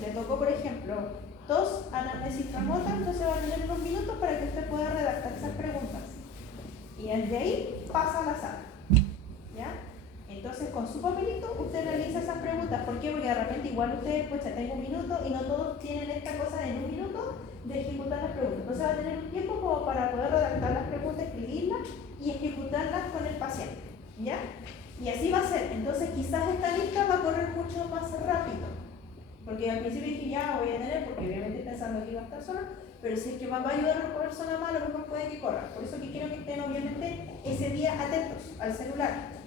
si le tocó, por ejemplo, 2 anamnesis remota, entonces va a tener unos minutos para que usted pueda redactar esas preguntas. Y desde ahí pasa a la sala. ¿Ya? Entonces, con su papelito, usted realiza esas preguntas. ¿Por qué? Porque de repente igual usted, pues ya tengo un minuto y no todos tienen esta cosa en un minuto de ejecutar las preguntas. Entonces va a tener un tiempo como para poder redactar las preguntas, escribirlas y ejecutarlas con el paciente. ¿Ya? Y así va a ser. Entonces, quizás esta lista va a correr mucho más rápido. Porque al principio dije, ya voy a tener, porque obviamente pensando que iba a estar sola, pero si es que va a ayudar a una persona más, a lo mejor puede que corra. Por eso que quiero que estén obviamente ese día atentos al celular.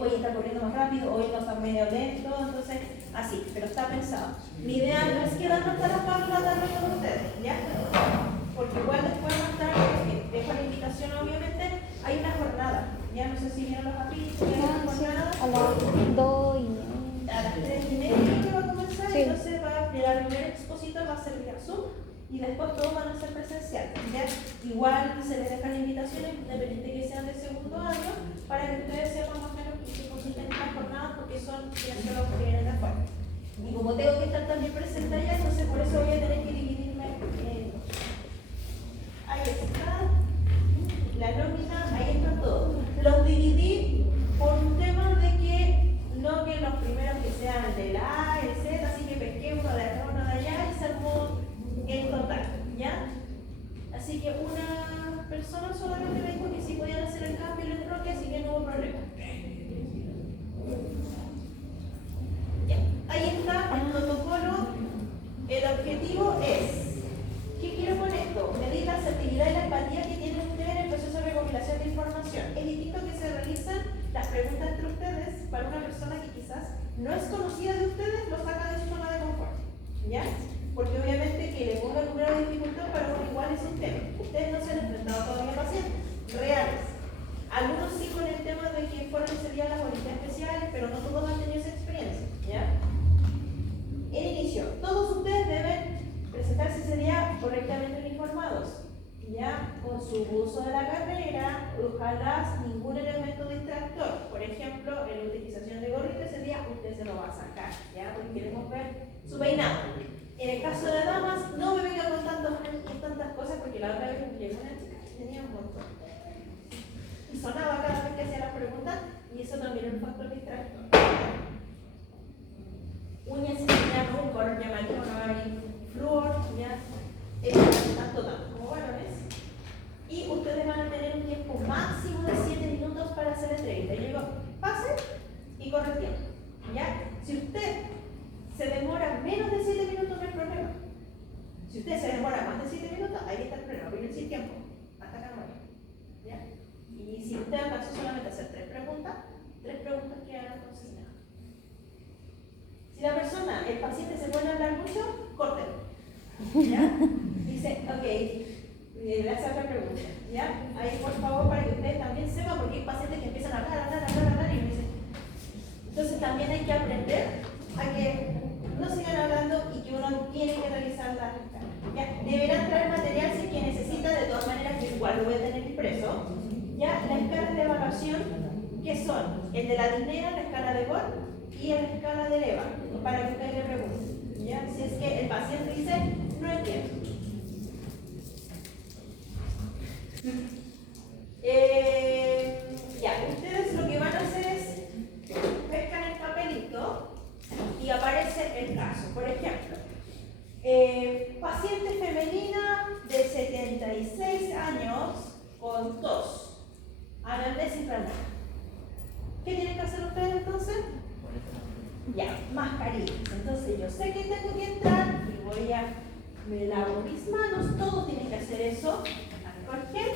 Hoy está corriendo más rápido, hoy no está medio lento, entonces así, pero está pensado. Mi idea no es quedarnos hasta las 4 de la tarde con ustedes, ¿ya? Porque igual después más tarde, dejo la invitación obviamente, hay una jornada, ya no sé si vieron los afiches, hay una jornada. A las 2:30. A las 3:30 que va a comenzar, Sí. entonces la primera expositor va a ser vía Zoom y después todos van a ser presenciales. ¿Ya? Igual se les dejan invitaciones, independiente que sean de segundo año, para que ustedes sepan más o menos qué consisten estas jornadas, porque son quienes son los que vienen de afuera. Y como tengo que estar también presente allá, entonces por eso voy a tener que dividirme en dos. Ahí está la nómina, ahí está todo. Los dividí por un tema de que no que los primeros que sean de la A, el Z, así que pesqué uno de acá, uno de allá y se armó el total, ¿ya? Así que una persona solamente me dijo que sí podían hacer el cambio y el enroque, así que no hubo problema. Ya, ahí está el protocolo. El objetivo es, ¿qué quiero con esto? Medir la asertividad y la empatía que tienen ustedes en el proceso de recopilación de información. Es distinto que se realicen las preguntas entre ustedes para una persona que quizás no es conocida de ustedes, lo saca de su zona de confort, ¿ya? Porque obviamente que le ponga el grado de dificultad para uno igual es un tema. Ustedes no se han enfrentado todavía a pacientes reales. Algunos sí con el tema de que fueron ese día las unidades especiales, pero no todos han tenido esa experiencia, ¿ya? En inicio, todos ustedes deben presentarse ese día correctamente uniformados, ya con su uso de la carrera, ojalá ningún elemento distractor. Por ejemplo, en la utilización de gorrito ese día usted se lo va a sacar, ya, porque queremos ver su peinado. En el caso de damas, no me venga con tantas cosas, porque la otra vez me llegó una chica que tenía un montón. Y sonaba cada vez que hacía las preguntas, y eso también es un factor distractor. Uñas ya un color llamativo, no hay flúor, ya, tanto damas como varones. Y ustedes van a tener un tiempo máximo de 7 minutos para hacer entrevista. Yo digo, pase y corre el tiempo, ¿ya? Si usted se demora menos de 7 minutos, no hay problema. Si usted se demora más de 7 minutos, ahí está el problema, viene sin tiempo, hasta acá no hay, ¿ya? Y si usted alcanzó solamente a hacer 3 preguntas quedan consignadas. Si la persona, el paciente se pone a hablar mucho, córtelo, ¿ya? Dice, ok, le hace otra pregunta, ¿ya? Ahí por favor para que ustedes también sepan, porque hay pacientes que empiezan a hablar y me dicen. Entonces también hay que aprender a que no sigan hablando y que uno tiene que realizar la escala. ¿Ya? Deberán traer material si es que necesita, de todas maneras yo igual lo voy a tener impreso. ¿Ya? Las escalas de evaluación, que son el de la Disnea, la escala de Born y la escala de Leva, para que ustedes le pregunten. ¿Ya? Si es que el paciente dice, no entiendo. Ya, ustedes lo que van a hacer es pescan el papelito y aparece el caso. Por ejemplo, paciente femenina de 76 años con tos, anamnesis renal. ¿Qué tienen que hacer ustedes entonces? Ya, mascarillas. Entonces yo sé que tengo que entrar y me lavo mis manos, todos tienen que hacer eso. Alcohol gel.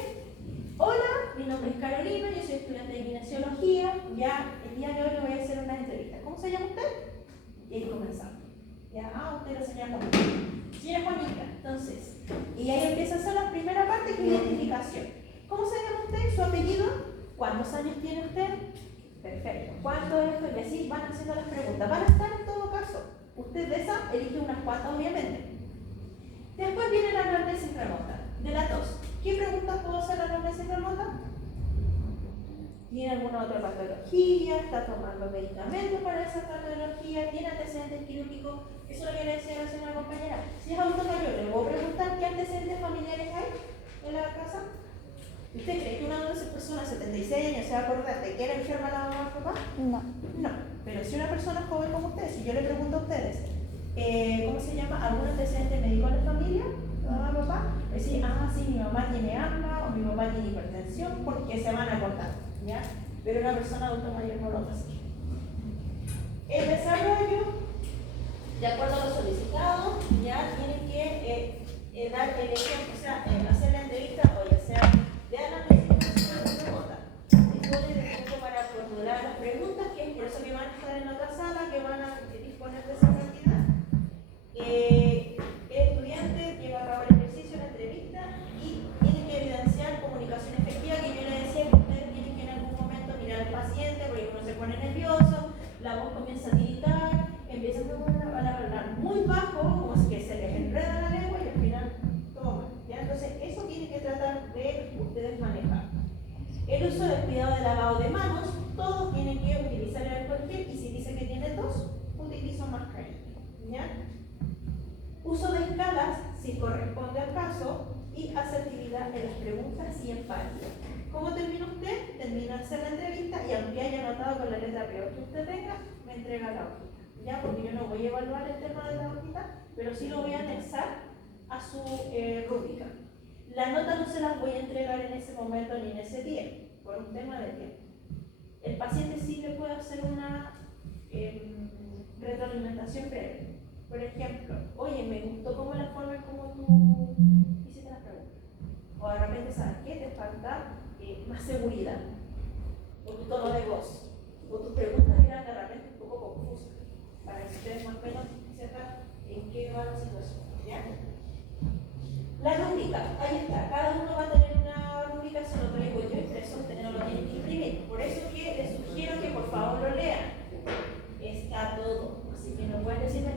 Hola, mi nombre es Carolina, yo soy estudiante de kinesiología. Ya el día de hoy le voy a hacer una entrevista. ¿Cómo se llama usted? Y ahí comenzamos. Ya, usted la señora Juanita. Señora Juanita, entonces, y ahí empieza a hacer la primera parte, que es identificación. ¿Cómo se llama usted? ¿Su apellido? ¿Cuántos años tiene usted? Perfecto. ¿Cuánto es esto? Y así van haciendo las preguntas. Van a estar en todo caso. Usted de esa elige unas cuantas, obviamente. Después viene la anamnesis remota, de la tos. ¿Qué preguntas puedo hacer la anamnesis remota? ¿Tiene alguna otra patología? ¿Está tomando medicamentos para esa patología? ¿Tiene antecedentes quirúrgicos? Eso lo que le decía en la casa? ¿Usted cree que una de esas personas de 76 años se va a acordar de que era enferma la mamá o papá? No. No. Pero si una persona joven como ustedes, si yo le pregunto a ustedes, ¿cómo se llama? ¿Algún antecedente médico en la familia? ¿Mamá o papá? Decir, sí, mi mamá tiene asma o mi mamá tiene hipertensión, porque se van a acordar, ¿ya? Pero una persona adulta mayor no lo va a hacer. El desarrollo, de acuerdo a lo solicitado, ya tienen que dar el ejemplo, o sea, hacer la entrevista o ya sea de análisis o remota. Disponen de tiempo para formular las preguntas, que es por eso que van a estar en otra sala, que van a disponer de esa cantidad. El estudiante lleva a cabo el ejercicio, la entrevista y tiene que evidenciar comunicación efectiva, que yo le decía que ustedes tienen que en algún momento mirar al paciente porque uno se pone nervioso, la voz comienza a tiritar, empieza a hablar muy bajo, como si que se les enreda la lengua y al final toma. ¿Ya? Entonces, eso tienen que tratar de ustedes manejar. El uso del cuidado de lavado de manos, todos tienen que utilizar el alcohol gel y si dice que tiene tos, utilizo mascarilla. ¿Ya? Uso de escalas, si corresponde al caso, y asertividad en las preguntas y empatía. ¿Cómo termina usted? Termina de hacer la entrevista y aunque haya anotado con la letra peor que usted tenga, me entrega la hojita. ¿Ya? Porque yo no voy a evaluar el tema de la hojita, pero sí lo voy a anexar a su rúbrica. La nota no se las voy a entregar en ese momento ni en ese día, por un tema de tiempo. El paciente sí le puede hacer una retroalimentación previa. Por ejemplo, oye, me gustó como la forma en cómo tú hiciste las preguntas. O de repente, ¿sabes qué? Te falta más seguridad. O tu tono de voz. O tus preguntas eran de repente un poco confusas. Para que ustedes más o menos sepan en qué va la situación. ¿Ya? La rúbrica, ahí está. Cada uno va a tener una rúbrica, se lo traigo yo impreso, ustedes no lo tienen que imprimir. Por eso que les sugiero que por favor lo lean. Está todo. Así que no pueden decirme,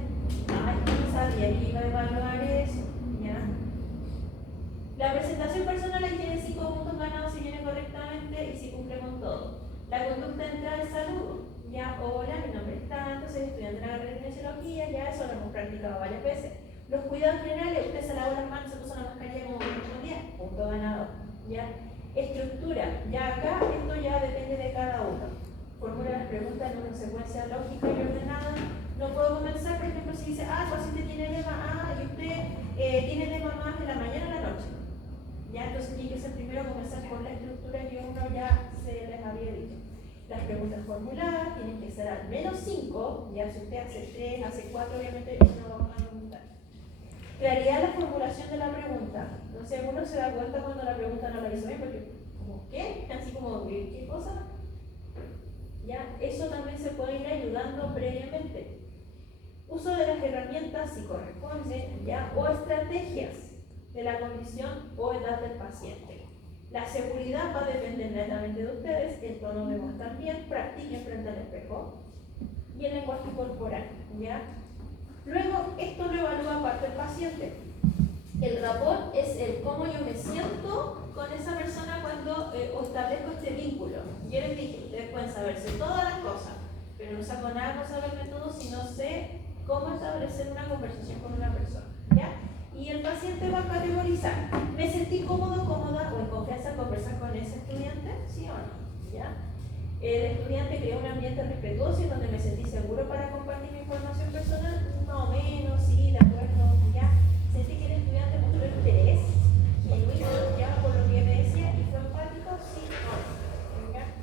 ay, no sabía que iba a evaluar eso. ¿Ya? La presentación personal ahí tiene 5 puntos ganados si viene correctamente y si cumple con todo. La conducta entra al saludo. Ya, hola, mi nombre es tanto, soy estudiante de la carrera de kinesiología, ya eso lo hemos practicado varias veces. Los cuidados generales, usted se lavó las manos, se puso la mascarilla como correspondía, punto ganador. ¿Ya? Estructura, ya acá esto ya depende de cada uno. Formula las preguntas en una secuencia lógica y ordenada. No puedo comenzar, por ejemplo, si dice, el paciente tiene edema, y usted tiene edema más de la mañana a la noche. Ya, entonces tiene que ser primero comenzar con la estructura que uno ya se les había dicho. Las preguntas formuladas tienen que ser al menos 5, ya si usted hace 3, hace 4, obviamente no vamos a preguntar. Claridad en la formulación de la pregunta. Entonces uno se da cuenta cuando la pregunta no la hizo bien, porque, ¿como qué? Así como, ¿qué cosa? Ya, eso también se puede ir ayudando previamente. Uso de las herramientas si corresponde, ya, o estrategias de la condición o edad del paciente. La seguridad va a depender netamente de ustedes, el tono de voz también, practiquen frente al espejo y el lenguaje corporal, ¿ya? Luego, esto lo evalúa parte del paciente. El rapport es el cómo yo me siento con esa persona cuando establezco este vínculo. Yo les dije, ustedes pueden saberse todas las cosas, pero no saco nada con saberme todo si no sé cómo establecer una conversación con una persona, ¿ya? Y el paciente va a categorizar, ¿me sentí cómodo, cómoda o en confianza al conversar con ese estudiante? ¿Sí o no? ¿Ya? El estudiante creó un ambiente respetuoso y donde me sentí seguro para compartir mi información personal, más o menos, sí, de acuerdo, ¿ya? Sentí que el estudiante mostró interés genuino, ya, por lo que me decía y fue empático, sí o no, ¿ya?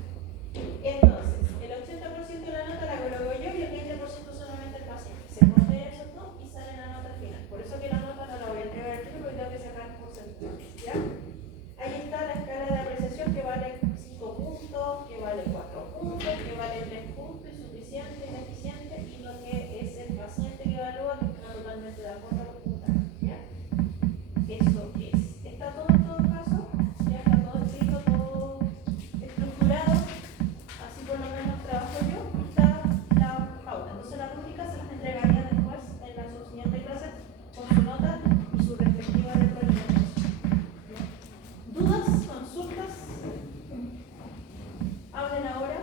Entonces, el 80% de la nota la coloco yo y el 20% solamente el paciente. Se pone esos dos y sale la nota al final. Por eso que la nota no la voy a entregar al título porque tengo que sacar porcentajes, ¿ya? Ahí está la escala de apreciación que vale 5 puntos, que vale 4 puntos, que vale 3 puntos, insuficiente, ineficiente, y lo que es el paciente que evalúa que está totalmente de acuerdo a los puntajes, ¿ya? Eso es. Está todo en todo caso, ya está todo escrito, todo estructurado, así por lo menos trabajo yo, y está la pauta. Entonces la rúbrica se las entregaría después en la subsiguiente clase con su nota y su respectiva retroalimentación. ¿Dudas? ¿Consultas? Hablen ahora.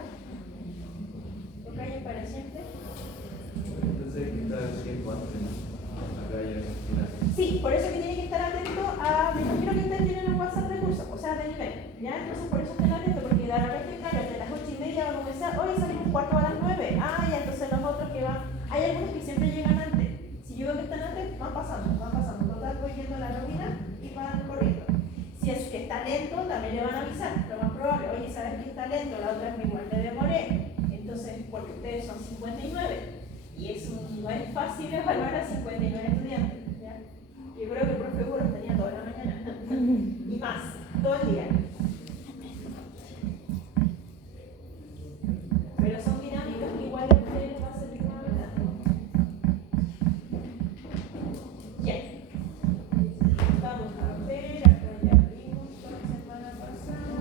¿O callen para siempre? Entonces, ¿qué tal si en cuanto acá ya van pasando. Total, voy viendo la nómina y van corriendo. Si es que está lento, también le van a avisar. Lo más probable, oye, ¿sabes que está lento? La otra vez igual me demoré. Entonces, porque ustedes son 59 y no es fácil evaluar a 59 estudiantes. ¿Ya? Yo creo que el profe seguro tenía toda la mañana y más, todo el día. Pero son dinámicas que igual a ustedes les va a servir como hablando. Bien. Vamos a ver, acá ya vimos la semana pasada.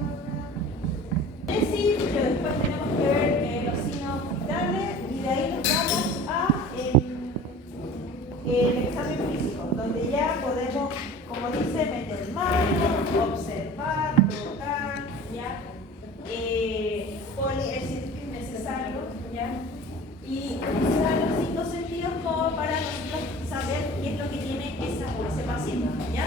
Es decir, que después tenemos que ver los signos vitales y de ahí nos vamos a el examen físico, donde ya podemos, como dice, meter mano, observar, tocar, ya, si es necesario, ya, y usar los 5 sentidos como para nosotros saber qué es lo que tiene ese paciente, ya.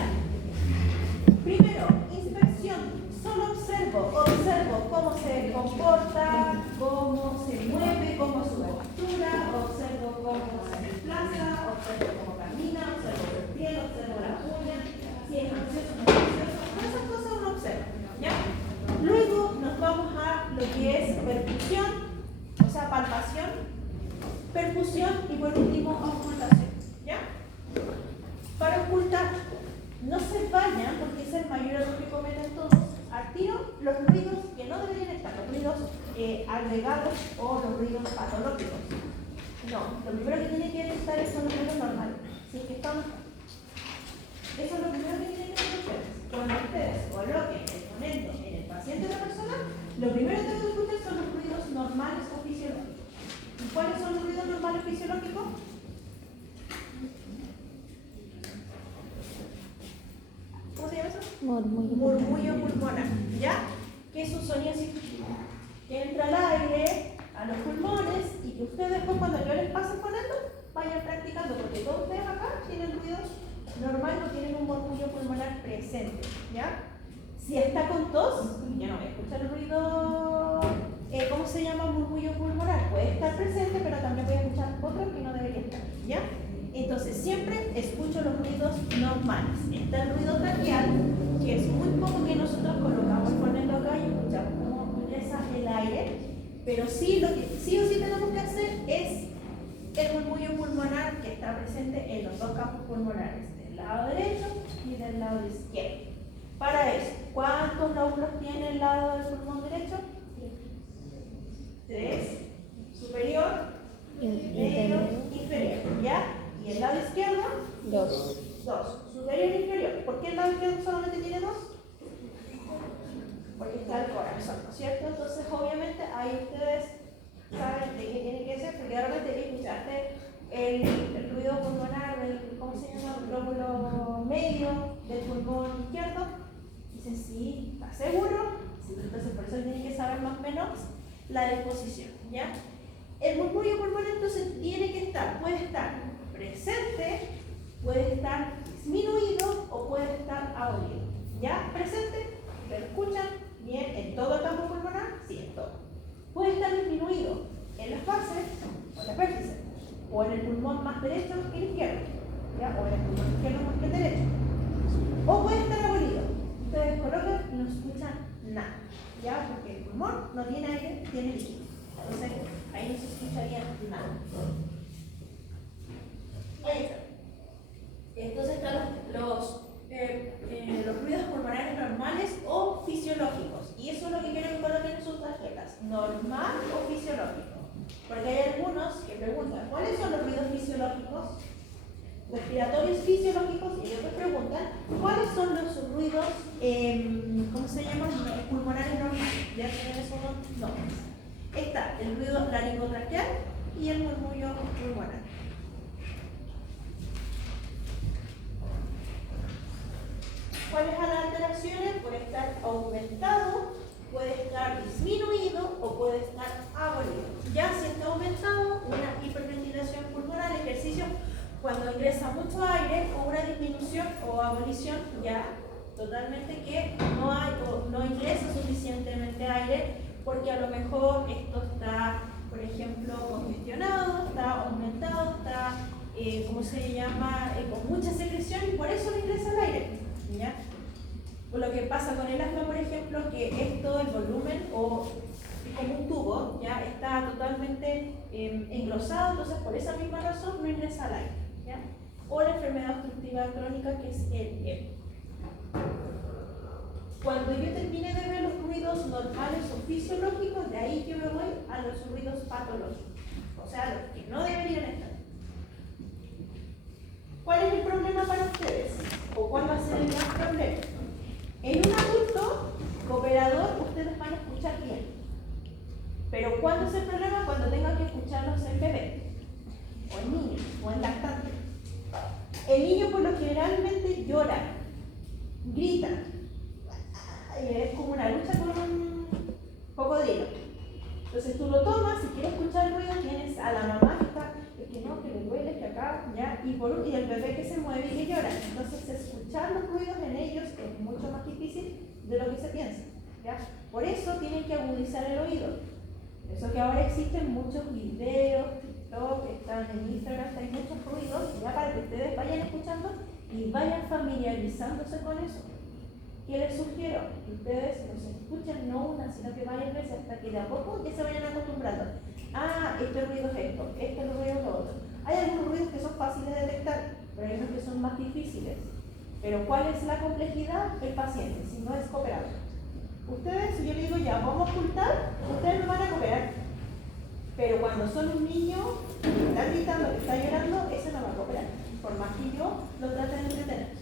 Primero, inspección. Solo observo cómo se comporta, cómo se mueve, cómo es su postura, observo cómo se desplaza, observo cómo camina, observo los pies, observo las uñas, si es ansioso, no es ansioso, todas esas cosas uno observa, ¿ya? Luego nos vamos a lo que es percusión, o sea, palpación, percusión y por último ocultación, ¿ya? Para ocultar, no se vayan, porque es el mayor error que cometen todos, al tiro los ruidos que no deberían estar, los ruidos agregados o los ruidos patológicos. No, lo primero que tienen que estar son los ruidos normales. Si es que estamos, eso es lo primero que tienen que hacer ustedes. Cuando ustedes coloquen el fonendo en el paciente de la persona, lo primero que deben escuchar son los ruidos normales o fisiológicos. ¿Y cuáles son los ruidos normales o fisiológicos? ¿Cómo se llama eso? Murmullo pulmonar, ¿ya? Que es un sonido así que entra al aire, a los pulmones, y que ustedes después cuando yo les pase poniendo, vayan practicando, porque todos ustedes acá tienen ruidos normales, no tienen un murmullo pulmonar presente, ¿ya? Si está con tos, ya no voy a escuchar el ruido, ¿cómo se llama murmullo pulmonar? Puede estar presente, pero también voy a escuchar otro que no debería estar, ¿ya? Entonces, siempre escucho los ruidos normales. Está el ruido traqueal, que es muy poco que nosotros colocamos poniendo acá y escuchamos cómo ingresa el aire, pero sí, lo que sí o sí tenemos que hacer es el murmullo pulmonar que está presente en los dos campos pulmonares, del lado derecho y del lado izquierdo. Para eso, ¿cuántos lóbulos tiene el lado del pulmón derecho? 3. Superior, medio, inferior, ¿ya? ¿Y el lado izquierdo? 2. Superior e inferior. ¿Por qué el lado izquierdo solamente tiene 2? Porque está el corazón, ¿no es cierto? Entonces, obviamente, ahí ustedes saben de qué tiene que ser, porque realmente escuchaste el ruido pulmonar, ¿cómo se llama? El lóbulo medio del pulmón izquierdo. Dicen, sí, ¿estás seguro? Sí, entonces por eso tienen que saber más o menos la disposición, ¿ya? El murmullo pulmonar entonces tiene que estar, puede estar presente, puede estar disminuido o puede estar abolido. ¿Ya? Presente, ¿lo escuchan bien en todo el campo pulmonar? Sí, en todo. Puede estar disminuido en las bases o en las vértices, o en el pulmón más derecho que el izquierdo, ¿ya? O en el pulmón izquierdo más que el derecho. O puede estar abolido. Ustedes colocan y no escuchan nada, ¿ya? Porque el pulmón no tiene aire, tiene líquido. Entonces, ahí no se escucharía nada. Ahí está. Entonces están los ruidos pulmonares normales o fisiológicos. Y eso es lo que quiero que coloquen en sus tarjetas. Normal o fisiológico. Porque hay algunos que preguntan, ¿cuáles son los ruidos fisiológicos? Respiratorios fisiológicos, y otros preguntan, ¿cuáles son los ruidos, ¿cómo se llaman? Pulmonares normales. ¿Ya tienen esos nombres? Está el ruido laringotraqueal y el murmullo pulmonar. ¿Cuáles son las alteraciones? Puede estar aumentado, puede estar disminuido o puede estar abolido. Ya si está aumentado, una hiperventilación pulmonar, ejercicio cuando ingresa mucho aire, o una disminución o abolición ya totalmente que no hay o no ingresa suficientemente aire, porque a lo mejor esto está, por ejemplo, congestionado, está aumentado, está ¿cómo se llama? Con mucha secreción y por eso no ingresa el aire, ¿ya? O lo que pasa con el asma, por ejemplo, que esto, el volumen, o como un tubo, ya está totalmente engrosado, entonces por esa misma razón no ingresa al aire, ¿ya? O la enfermedad obstructiva crónica, que es el EPO. Cuando yo termine de ver los ruidos normales o fisiológicos, de ahí yo me voy a los ruidos patológicos, o sea, los que no deberían estar. ¿Cuál es el problema para ustedes? ¿O cuál va a ser el gran problema? En un adulto cooperador ustedes van a escuchar bien. Pero ¿cuándo es el problema? Cuando tengan que escucharlos en bebé, o en niño, o en lactante. El niño por lo generalmente llora, grita. Es como una lucha con un cocodrilo. Entonces tú lo tomas, si quieres escuchar el ruido, tienes a la mamá que está, es que no, que le duele, que acá, ya, y el bebé que se mueve y que llora. Entonces escuchar los ruidos en ellos es mucho más difícil de lo que se piensa, ¿ya? Por eso tienen que agudizar el oído. Eso que ahora existen muchos videos, TikTok, están en Instagram, hay muchos ruidos, ya, para que ustedes vayan escuchando y vayan familiarizándose con eso. ¿Qué les sugiero? Que ustedes los escuchen no una, sino que varias veces hasta que de a poco ya se vayan acostumbrando. Ah, este ruido es esto, este ruido es lo otro. Hay algunos ruidos que son fáciles de detectar, pero hay otros que son más difíciles. Pero ¿cuál es la complejidad? El paciente, si no es cooperador. Ustedes, si yo les digo ya, vamos a ocultar, ustedes no van a cooperar. Pero cuando son un niño que está gritando, que está llorando, ese no va a cooperar, por más que yo lo trate de entretener.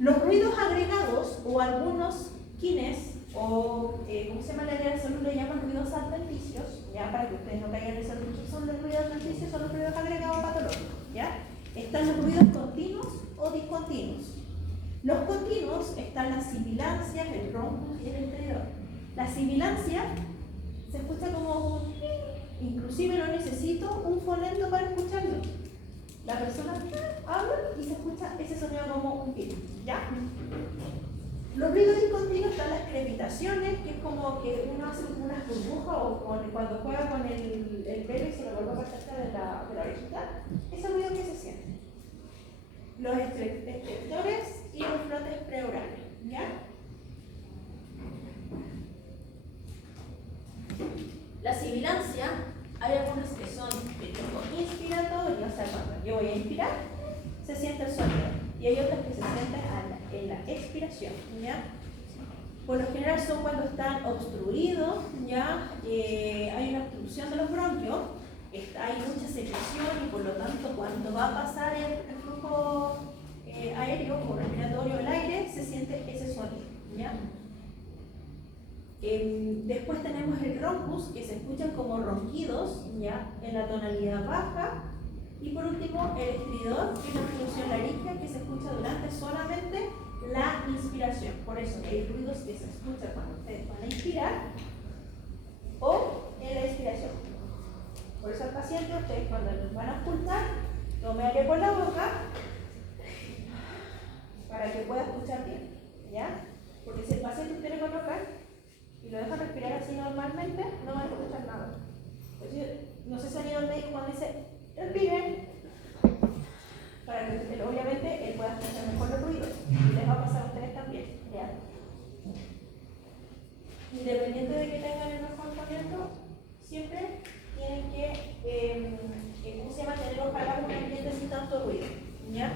Los ruidos agregados o algunos kines o ¿cómo se llama la área de salud? Le llaman ruidos adventicios, ya, para que ustedes no caigan en esa son los ruidos adventicios, son los ruidos agregados patológicos, ya. Están los ruidos continuos o discontinuos. Los continuos están las sibilancias, el ronco y el estridor. La sibilancia se escucha como un, inclusive no necesito un fonendo para escucharlo. La persona habla y se escucha ese sonido como un pito, ¿ya? Los ruidos discontinuos están las crepitaciones, que es como que uno hace unas burbujas o cuando juega con el pelo y se lo vuelve a pasar de la orejita, ese ruido que se siente. Los estertores y los flotes preorales, ¿ya? La sibilancia, hay algunas que son de tipo inspiratorio, o sea, cuando yo voy a inspirar, se siente el sonido, y hay otras que se sienten en la expiración, ¿ya? Por lo general son cuando están obstruidos, ¿ya? Hay una obstrucción de los bronquios, hay mucha secreción y por lo tanto cuando va a pasar el flujo aéreo o respiratorio, el aire, se siente ese sonido, ¿ya? Después tenemos el roncus, que se escuchan como ronquidos, ¿ya? En la tonalidad baja. Y por último, el estridor, que es la obstrucción laríngea, que se escucha durante solamente la inspiración. Por eso hay ruidos que se escuchan cuando ustedes van a inspirar o en la expiración. Por eso al paciente, ustedes cuando los van a ocultar, tome aire por la boca para que pueda escuchar bien, ¿ya? Porque si el paciente usted le coloca y lo deja respirar así normalmente, no van a escuchar nada. Pues no sé si han ido al médico cuando dice, respiren, para que obviamente él pueda escuchar mejor los ruidos. Y les va a pasar a ustedes también, ¿ya? Independiente de que tengan el mejor siempre tienen que ¿cómo se llama? Tener ojalá un ambiente sin tanto ruido, ¿ya?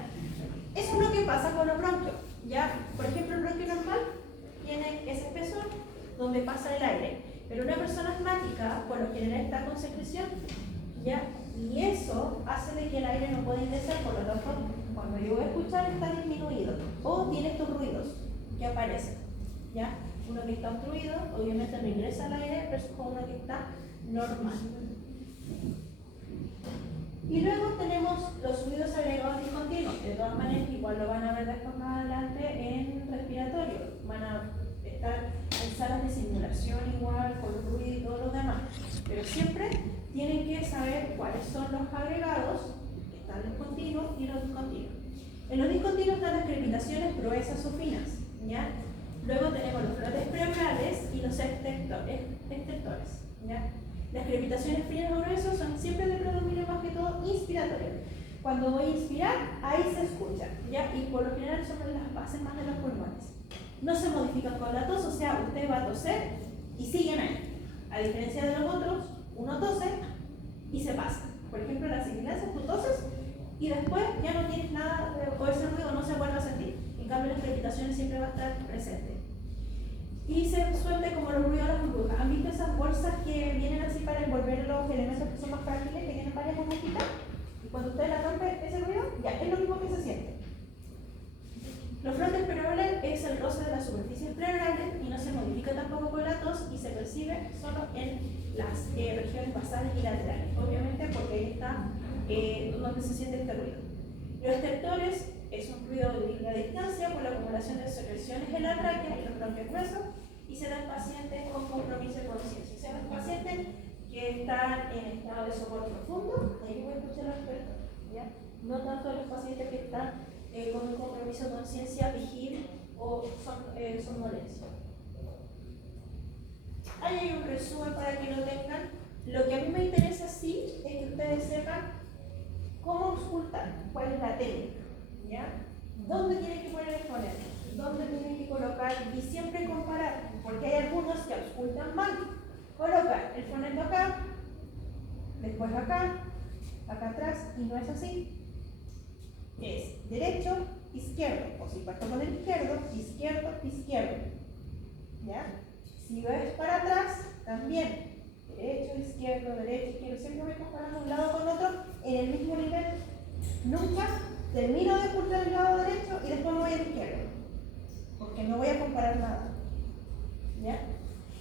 Eso es lo que pasa con los bronquios, ¿ya? Por ejemplo, el bronquio normal tiene ese espesor donde pasa el aire, pero una persona asmática por lo general está con secreción, ¿ya? Y eso hace de que el aire no pueda ingresar, por lo tanto, cuando yo voy a escuchar está disminuido, o tiene estos ruidos que aparecen, ¿ya? Uno que está obstruido, obviamente no ingresa el aire, versus uno que está normal. Y luego tenemos los ruidos agregados discontinuos, de todas maneras igual lo van a ver después más adelante en respiratorio, van a estar en salas de simulación igual, con ruido y todo lo demás, pero siempre tienen que saber cuáles son los agregados, que están los continuos y los discontinuos. En los discontinuos están las crepitaciones gruesas o finas, ¿ya? Luego tenemos los flotes preorales y los estertores, ¿ya? Las crepitaciones frías o gruesas son siempre de predominio más que todo inspiratorio. Cuando voy a inspirar, ahí se escucha, ¿ya? Y por lo general son las bases más de los pulmones. No se modifican con la tos, o sea, usted va a toser y siguen ahí. A diferencia de los otros, uno tose y se pasa. Por ejemplo, las sibilancias, tú toses y después ya no tienes nada, o ese ruido no se vuelve a sentir. En cambio, las crepitaciones siempre va a estar presente. Y se suelte como los ruidos de las burbujas. ¿Han visto esas bolsas que vienen así para envolver los elementos que son más frágiles, que tienen varias burbujitas? Y cuando usted la rompe ese ruido, ya es lo mismo que se siente. Los frontes pleurales es el roce de las superficies pleurales y no se modifica tampoco con la tos y se percibe solo en las regiones basales y laterales, obviamente porque ahí está donde se siente este ruido. Los estertores es un ruido de larga distancia por la acumulación de secreciones en la tráquea y los bronquios gruesos y se dan pacientes con compromiso de conciencia, o sea, los pacientes que están en estado de sopor profundo, ahí voy a escuchar los estertores, ¿ya? No tanto los pacientes que están con un compromiso de conciencia vigil o somnolencia. Ahí hay un resumen para que lo tengan. Lo que a mí me interesa sí es que ustedes sepan cómo auscultar, cuál es la técnica, ¿ya? ¿Dónde tienen que poner el fonema? ¿Dónde tienen que colocar? Y siempre comparar, porque hay algunos que auscultan mal. Colocar el fonema acá, después acá, acá atrás, y no es así. Es derecho, izquierdo, o si parto con el izquierdo, izquierdo, izquierdo. ¿Ya? Si ves para atrás, también. Derecho, izquierdo, siempre voy comparando un lado con otro en el mismo nivel. Nunca termino de ocultar el lado derecho y después me voy al izquierdo. Porque no voy a comparar nada. ¿Ya?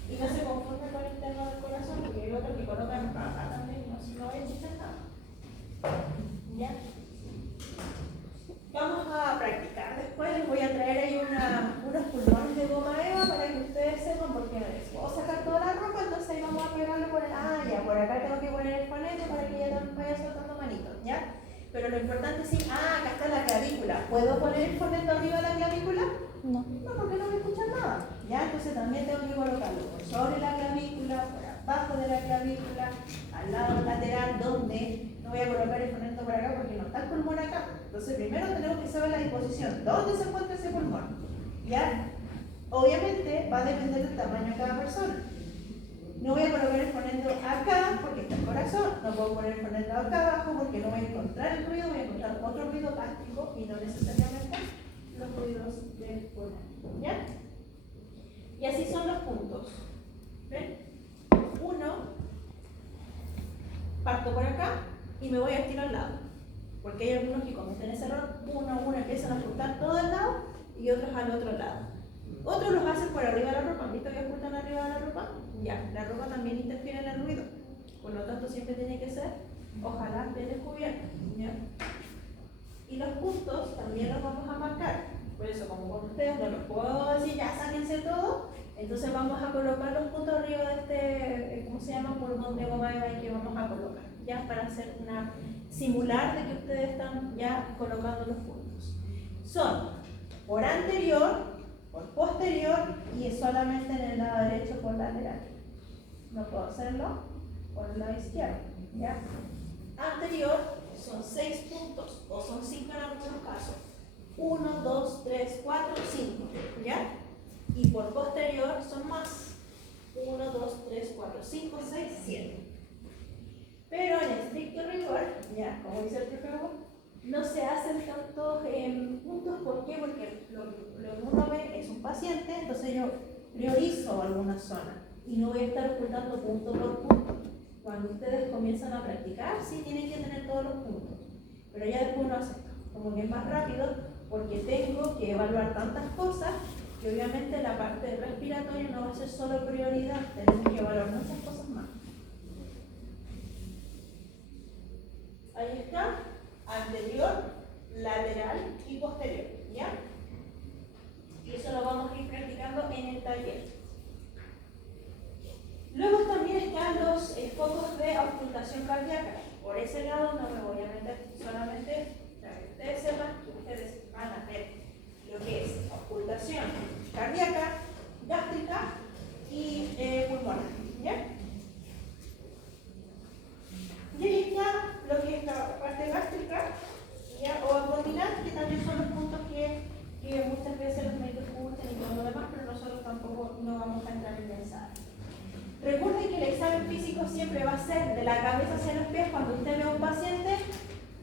Y no se confunde con el interno del corazón, porque hay otros que colocan acá también, no voy a escuchar nada. ¿Ya? Vamos a practicar después, les voy a traer ahí unos pulmones de goma eva para que ustedes sepan, porque les puedo sacar toda la ropa, entonces ahí vamos a pegarlo por el... ya, por acá tengo que poner el fonete para que ya también vaya soltando manitos, ¿ya? Pero lo importante es decir, acá está la clavícula, ¿puedo poner el fonete arriba de la clavícula? No. No, porque no voy a escuchar nada, ¿ya? Entonces también tengo que colocarlo por sobre la clavícula, por abajo de la clavícula, al lado lateral, donde no voy a colocar el fonete por acá porque no está el pulmón acá. Entonces primero tenemos que saber la disposición, ¿dónde se encuentra ese pulmón? ¿Ya? Obviamente va a depender del tamaño de cada persona. No voy a colocar el fonendo acá porque está el corazón, no puedo poner el fonendo acá abajo porque no voy a encontrar el ruido, voy a encontrar otro ruido gástrico y no necesariamente los ruidos del pulmón. ¿Ya? Y así son los puntos. ¿Ven? Uno, parto por acá y me voy a estilo al lado. Porque hay algunos que cometen ese error, uno empiezan a ocultar todo al lado y otros al otro lado. Otros los hacen por arriba de la ropa. ¿Han visto que ocultan arriba de la ropa? Ya, la ropa también interfiere en el ruido. Por lo tanto, siempre tiene que ser, ojalá, bien descubierto. ¿Ya? Y los puntos también los vamos a marcar. Por eso, como con ustedes no los puedo decir, ya sáquense todo, entonces vamos a colocar los puntos arriba de este, ¿cómo se llama? Pulmón de goma eva que vamos a colocar. Ya, para hacer una simular de que ustedes están ya colocando los puntos. Son por anterior, por posterior y solamente en el lado derecho por lateral. No puedo hacerlo por el lado izquierdo. ¿Ya? Anterior son 6 puntos o son 5 en algunos casos. 1, 2, 3, 4, 5. ¿Ya? Y por posterior son más. 1, 2, 3, 4, 5, 6, 7. Pero en estricto rigor, ya, como dice el profe Hugo, no se hacen tantos puntos. ¿Por qué? Porque lo que uno ve es un paciente, entonces yo priorizo alguna zona y no voy a estar ocultando punto por punto. Cuando ustedes comienzan a practicar, sí tienen que tener todos los puntos, pero ya después uno hace esto, como que es más rápido, porque tengo que evaluar tantas cosas que obviamente la parte del respiratorio no va a ser solo prioridad, tenemos que evaluar muchas cosas más. Ahí está, anterior, lateral y posterior, ¿ya? Y eso lo vamos a ir practicando en el taller. Luego también están los focos de auscultación cardíaca. Por ese lado no me voy a meter, solamente para que ustedes sepan que ustedes van a ver lo que es auscultación cardíaca, gástrica y pulmonar, ¿ya? entrar en esa área. Recuerden que el examen físico siempre va a ser de la cabeza hacia los pies. Cuando usted ve a un paciente,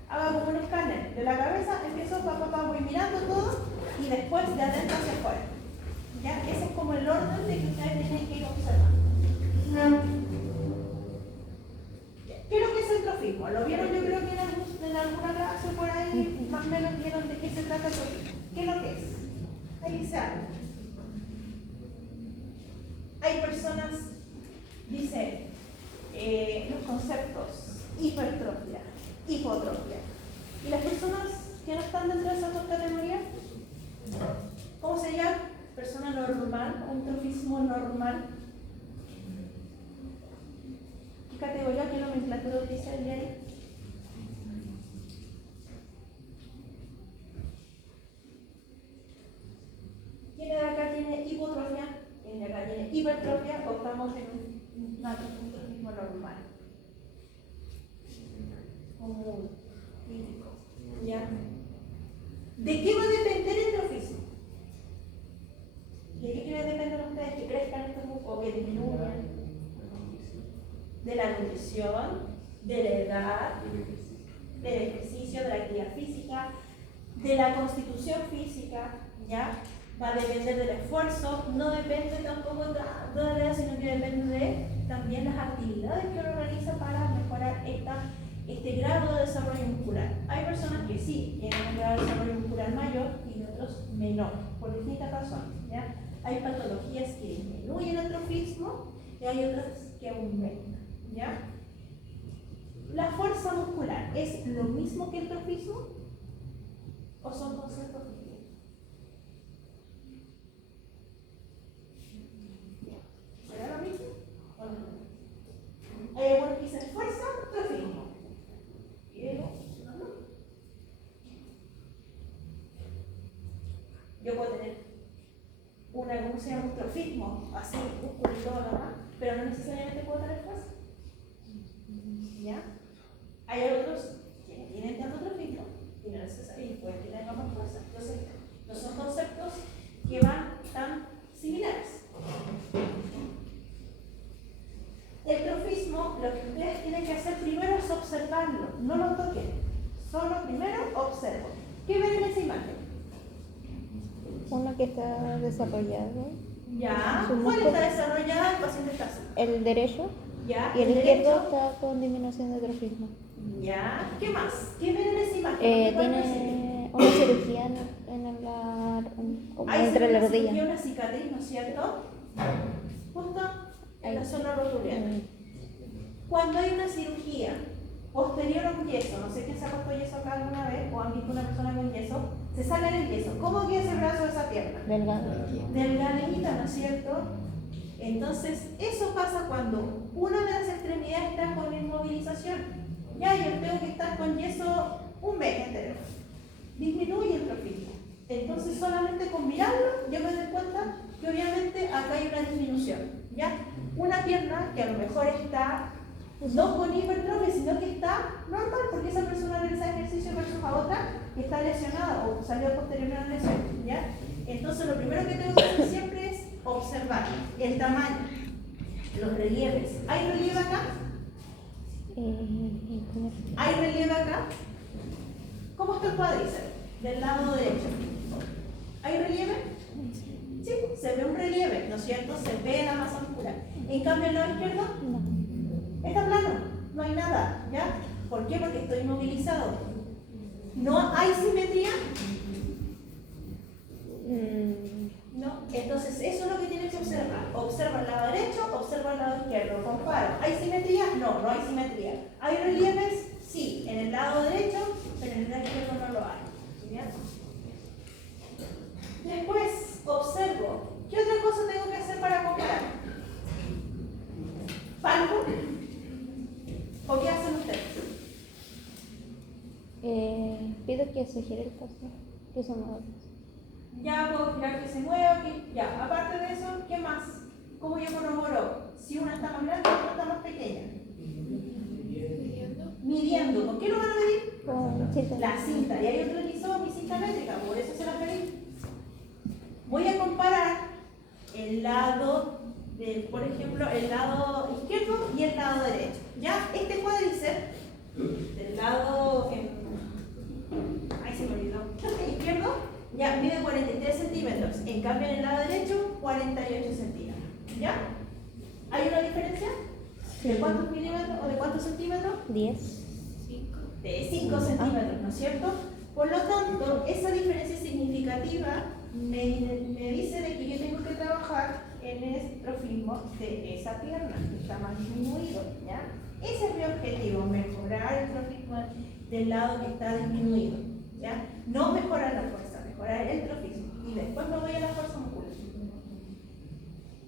haga como un escáner. De la cabeza empiezo, voy mirando todo y después de adentro hacia afuera. ¿Ya? Ese es como el orden de que ustedes tienen que ir observando. ¿Qué es lo que es el trofismo? ¿Lo vieron? Yo creo que en alguna clase por ahí más o menos vieron de qué se trata el trofismo. ¿Qué es lo que es? Ahí dice algo. Hay personas, dice, los conceptos hipertrofia, hipotrofia. ¿Y las personas que no están dentro de esas dos categorías? ¿Cómo se llama? Persona normal, un trofismo normal. ¿Qué categoría, qué nomenclatura utiliza el diario? ¿Quién de acá tiene hipotrofia? ¿Quién de acá tiene hipertrofia? ¿O estamos en un trofismo normal? Común, típico. ¿Ya? ¿De qué va a depender el trofismo? ¿De qué quieren depender ustedes? ¿Que crezcan estos músculos o que disminuyan? De la nutrición, de la edad, del ejercicio, de la actividad física, de la constitución física, ¿ya? Va a depender del esfuerzo, no depende tampoco de la edad, sino que depende de también las actividades que uno realiza para mejorar este grado de desarrollo muscular. Hay personas que sí tienen un grado de desarrollo muscular mayor y otros menor, por distintas razones, ¿ya? Hay patologías que disminuyen el trofismo y hay otras que aumentan, ¿ya? ¿La fuerza muscular es lo mismo que el trofismo o son conceptos distintos? ¿Será lo mismo o no? Hay algunos que dicen fuerza, trofismo. Y digo, no. Yo puedo tener un trofismo, así, musculito nomás, pero no necesariamente puedo tener fuerza. ¿Ya? Hay otros que no tienen tanto trofismo y no necesariamente pueden tener más fuerza. Entonces, no son conceptos que van tan similares. El trofismo, lo que ustedes tienen que hacer primero es observarlo, no lo toquen. Solo primero observo. ¿Qué ven en esa imagen? Uno que está desarrollado. Ya. Su ¿Cuál músculo. está desarrollada? El paciente está así. El derecho. Ya. Y el izquierdo derecho. está con disminución de trofismo. Ya. ¿Qué más? ¿Qué ven en esa imagen? ¿Qué pueden percibir? Tiene una cirugía como entre la rodilla. Hay una cicatriz, ¿no es cierto? Justo en la zona rotuliana. Cuando hay una cirugía posterior a un yeso, no sé quién se ha puesto yeso acá alguna vez o han visto una persona con yeso, se saca el yeso. ¿Cómo queda ese brazo de esa pierna? Delgado. Delgadita, ¿no es cierto? Entonces, eso pasa cuando una de las extremidades está con inmovilización. Ya, yo tengo que estar con yeso un mes entero. Disminuye el trofismo. Entonces, solamente con mirarlo, yo me doy cuenta que obviamente acá hay una disminución. ¿Ya? Una pierna que a lo mejor está no con hipertrofia, sino que está normal, porque esa persona realiza ejercicio versus a otra que está lesionada o salió posterior a una lesión. ¿Ya? Entonces, lo primero que tengo que hacer siempre es observar el tamaño, los relieves. ¿Hay relieve acá? ¿Hay relieve acá? ¿Cómo está el cuádriceps? Del lado derecho. ¿Hay relieve? Sí, se ve un relieve, ¿no es cierto? Se ve la masa muscular. En cambio, el lado izquierdo está plano, no hay nada, ¿ya? ¿Por qué? Porque estoy inmovilizado. ¿No hay simetría? No. Entonces, eso es lo que tienes que observar. Observa el lado derecho, observa el lado izquierdo. Comparo. ¿Hay simetría? No, no hay simetría. ¿Hay relieves? Sí, en el lado derecho, pero en el lado izquierdo no lo hay. ¿Ya? Después, observo. ¿Qué otra cosa tengo que hacer para comparar? ¿Palpo? ¿O qué hacen ustedes? Pido que se gire el paso, que son otros. Ya puedo girar que se mueva, que ya. Aparte de eso, ¿qué más? ¿Cómo yo corroboro si una está más grande o otra está más pequeña? Midiendo. ¿Con qué lo van a medir? Con cinta. La cinta. Y ahí yo utilizo mi cinta métrica, por eso se la pedí. Voy a comparar el lado por ejemplo, el lado izquierdo y el lado derecho. Ya, este cuádriceps del lado ahí se me olvidó, izquierdo, ya mide 43 centímetros. En cambio, en el lado derecho, 48 centímetros. ¿Ya? ¿Hay una diferencia? ¿De cuántos milímetros o de cuántos centímetros? 10. De 5 centímetros, ¿no es cierto? Por lo tanto, esa diferencia significativa me dice de que yo tengo que trabajar en el estrofismo de esa pierna, que está más disminuido, ¿ya? Ese es mi objetivo, mejorar el estrofismo del lado que está disminuido, ¿ya? No mejorar la fuerza, mejorar el estrofismo. Y después me voy a la fuerza muscular.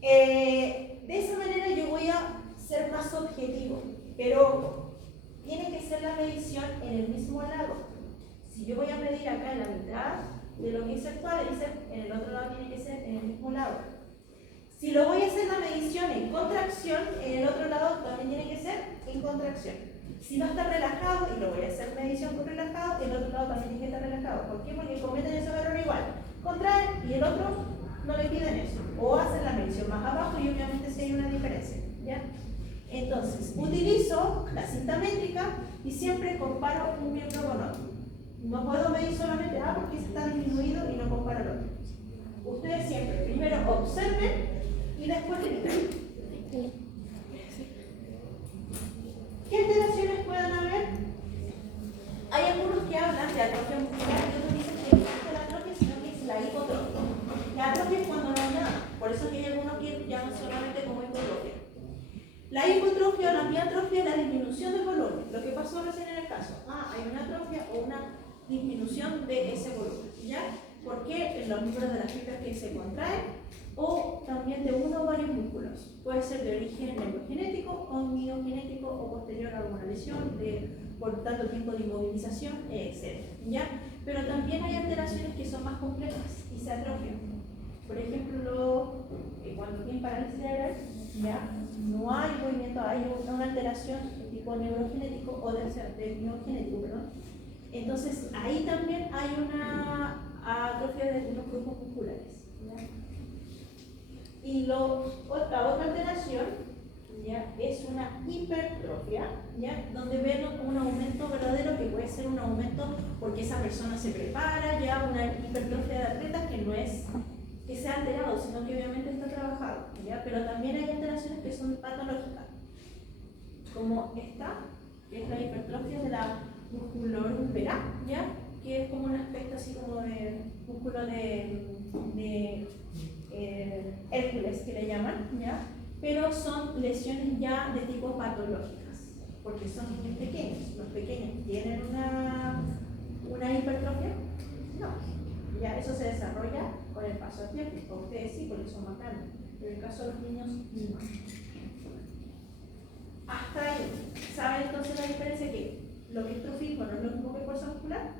De esa manera yo voy a ser más objetivo, pero tiene que ser la medición en el mismo lado. Si yo voy a medir acá en la mitad de lo que es el cuádriceps, en el otro lado tiene que ser en el mismo lado. Si lo voy a hacer la medición en contracción, en el otro lado también tiene que ser en contracción. Si no está relajado y lo voy a hacer medición con relajado, el otro lado también tiene que estar relajado. ¿Por qué? Porque cometen ese error igual. Contraen y el otro no le piden eso. O hacen la medición más abajo y obviamente sí hay una diferencia, ¿ya? Entonces, utilizo la cinta métrica y siempre comparo un miembro con otro. No puedo medir solamente, porque está disminuido y no comparo el otro. Ustedes siempre, primero observen y después limiten. ¿Qué alteraciones pueden haber? Hay algunos que hablan de atrofia muscular y otros dicen que no es la atrofia, sino que es la hipotrofia. La atrofia es cuando no hay nada, por eso que hay algunos que llaman solamente como hipotrofia. La hipotrofia o la miatrofia es la disminución de volumen. Lo que pasó recién en el caso. Hay una atrofia o una disminución de ese volumen. ¿Ya? ¿Por qué? En los miembros de las fibras que se contraen o también de uno o varios músculos. Puede ser de origen neurogenético o miogenético o posterior a alguna lesión, por tanto tiempo de inmovilización, etc. ¿Ya? Pero también hay alteraciones que son más complejas y se atrofian. Por ejemplo, cuando tienen parálisis cerebral, ¿ya? No hay movimiento, hay una alteración de tipo neurogenético o de miogenético, perdón. Entonces, ahí también hay una atrofia de los grupos musculares, ¿ya? Y otra alteración, ¿ya? Es una hipertrofia, ¿ya? Donde ven un aumento verdadero que puede ser un aumento porque esa persona se prepara, ya una hipertrofia de atletas que no es que sea alterado, sino que obviamente está trabajado, ¿ya? Pero también hay alteraciones que son patológicas, como esta, que es la hipertrofia de la musculorumbera, ¿ya? Que es como un aspecto así como de músculo de Hércules, que le llaman, ¿ya? Pero son lesiones ya de tipo patológicas, porque son niños pequeños. Los pequeños tienen una hipertrofia, no. Ya eso se desarrolla con el paso del tiempo. Para ustedes sí, porque son más grandes. Pero en el caso de los niños, no. Hasta ahí. ¿Saben entonces la diferencia? Que lo que es estrofismo no es lo mismo que fuerza muscular.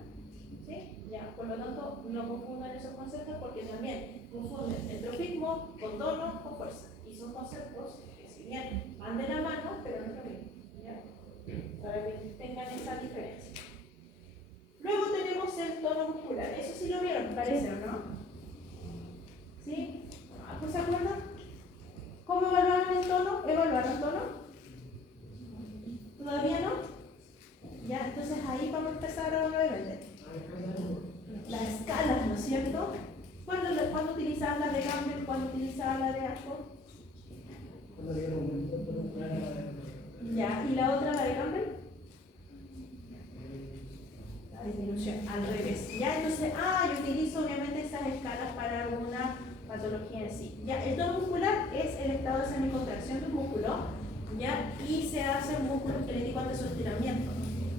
¿Sí? Ya, por lo tanto, no confundan esos conceptos porque también confunden estrofismo con tono con fuerza. Y son conceptos que, si bien van de la mano, pero no es lo mismo. ¿Ya? Para que tengan esa diferencia. Luego tenemos el tono muscular. Eso sí lo vieron, parece, ¿o no? ¿Sí? ¿Pues se acuerdan? ¿Cómo evaluaron el tono? ¿Evaluaron tono? ¿Todavía no? Ya, entonces ahí vamos a empezar a ver las escalas, ¿no es cierto? ¿Cuándo utilizaban la de Gamble? ¿Cuándo utilizaban la de Ashford? Ya, ¿y la otra, la de Gamble? Disminución, al revés. Ya, entonces, yo utilizo obviamente esas escalas para alguna patología en sí. Ya, el tono muscular es el estado de semicontracción del músculo, ya, y se hace un músculo esquelético ante su estiramiento.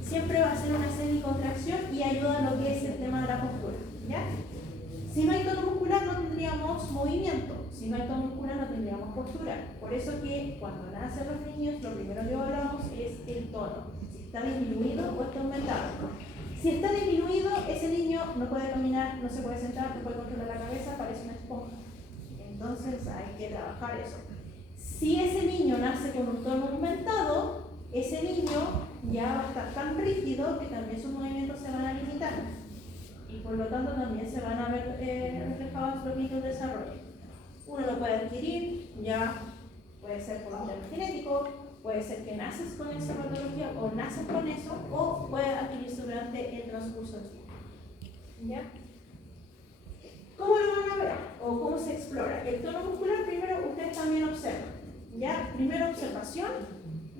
Siempre va a ser una semicontracción y ayuda a lo que es el tema de la postura, ya. Si no hay tono muscular no tendríamos movimiento, si no hay tono muscular no tendríamos postura. Por eso que cuando nacen los niños, lo primero que evaluamos es el tono, si está disminuido o está aumentado. Si está disminuido, ese niño no puede caminar, no se puede sentar, no puede controlar la cabeza, parece una esponja. Entonces hay que trabajar eso. Si ese niño nace con un tono aumentado, ese niño ya va a estar tan rígido que también sus movimientos se van a limitar. Y por lo tanto también se van a ver reflejados los mismos desarrollos. Uno lo puede adquirir, ya Puede ser por un tema genético, puede ser que naces con esa patología o naces con eso, o puede adquirirse durante el transcurso del tiempo. ¿Ya? ¿Cómo lo van a ver? ¿O cómo se explora? El tono muscular primero ustedes también observan. ¿Ya? Primero observación,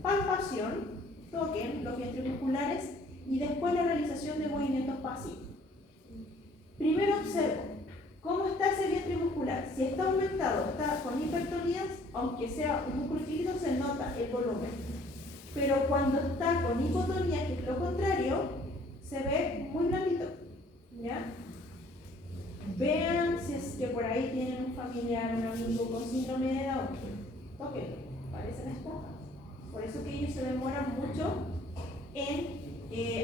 palpación, toquen los ventriculares y después la realización de movimientos pasivos. Primero observo cómo está ese vientre muscular. Si está aumentado, está con hipertonías, aunque sea un músculo chiquito, se nota el volumen. Pero cuando está con hipotonía, que es lo contrario, se ve muy blandito. ¿Ya? Vean si es que por ahí tienen un familiar, un amigo con síndrome de Down. Tóquenlo, parecen esponjas. Por eso que ellos se demoran mucho en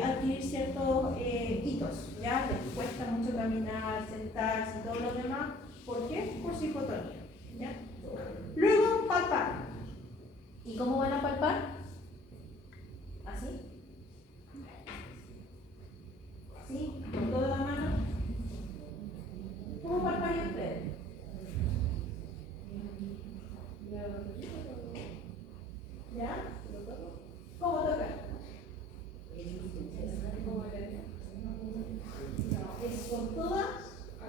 adquirir ciertos hitos, ¿ya? Les cuesta mucho caminar, sentarse y todo lo demás. ¿Por qué? Por su hipotonía, ¿ya? Luego, palpar. ¿Y cómo van a palpar? ¿Así? ¿Así? ¿Con toda la mano? ¿Cómo palparían ustedes? ¿Ya? ¿Cómo tocar? Es con toda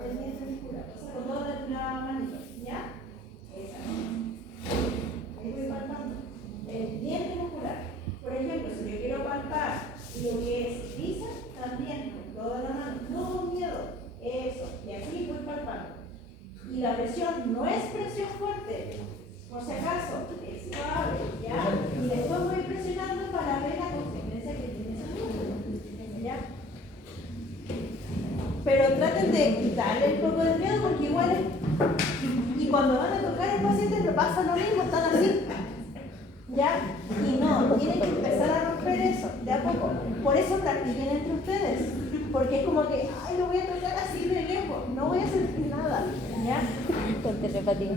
el vientre muscular, con toda la manita, ¿ya? Ahí voy palpando. El vientre muscular. Por ejemplo, si yo quiero palpar lo que es bíceps, también con toda la mano, no miedo, eso, y así voy palpando. Y la presión no es presión fuerte, por si acaso, es suave, ¿ya? Y después voy presionando para ver la consecuencia que tiene ese músculo, ¿ya? Pero traten de quitarle un poco de miedo porque igual es... Y cuando van a tocar al paciente le pasa lo mismo, están así, ¿ya? Y no, tienen que empezar a romper eso, de a poco. Por eso practiquen entre ustedes, porque es como que, ay, lo voy a tocar así de lejos, no voy a sentir nada, ¿ya? Con telepatía.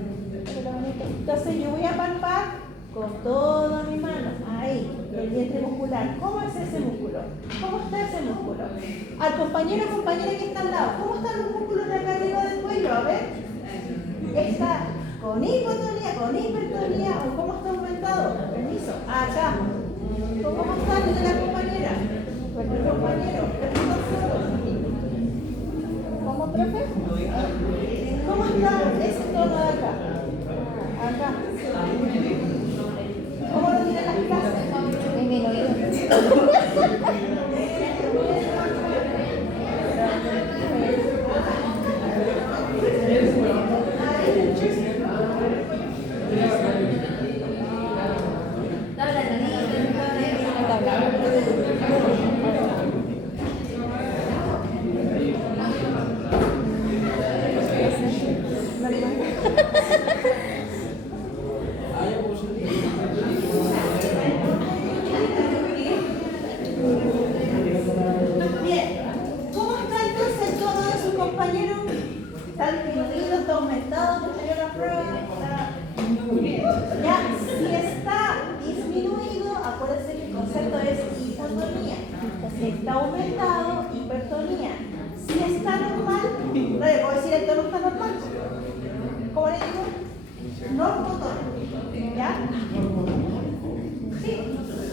Entonces yo voy a palpar con toda mi mano, ahí, el vientre muscular. ¿Cómo es ese músculo? ¿Cómo está ese músculo? Al compañero o compañera que está al lado, ¿cómo están los músculos de acá arriba del cuello? A ver, ¿está con hipotonía, con hipertonía o cómo está aumentado? Permiso, acá. ¿Cómo está el de la compañera? El compañero, ¿Cómo, profe? ¿cómo está ese tono de acá? Acá. ¿Cómo lo tienen las clases? Disminuido. Bien, ¿cómo está entonces el tono de su compañero? ¿Está disminuido, está aumentado, posterior a la prueba? Ya, si está disminuido, acuérdense que el concepto es hipotonía. Si está aumentado, hipertonía. Si está normal, no le puedo decir el tono está normal. ¿Cómo le digo? Normotono. ¿Ya? Sí,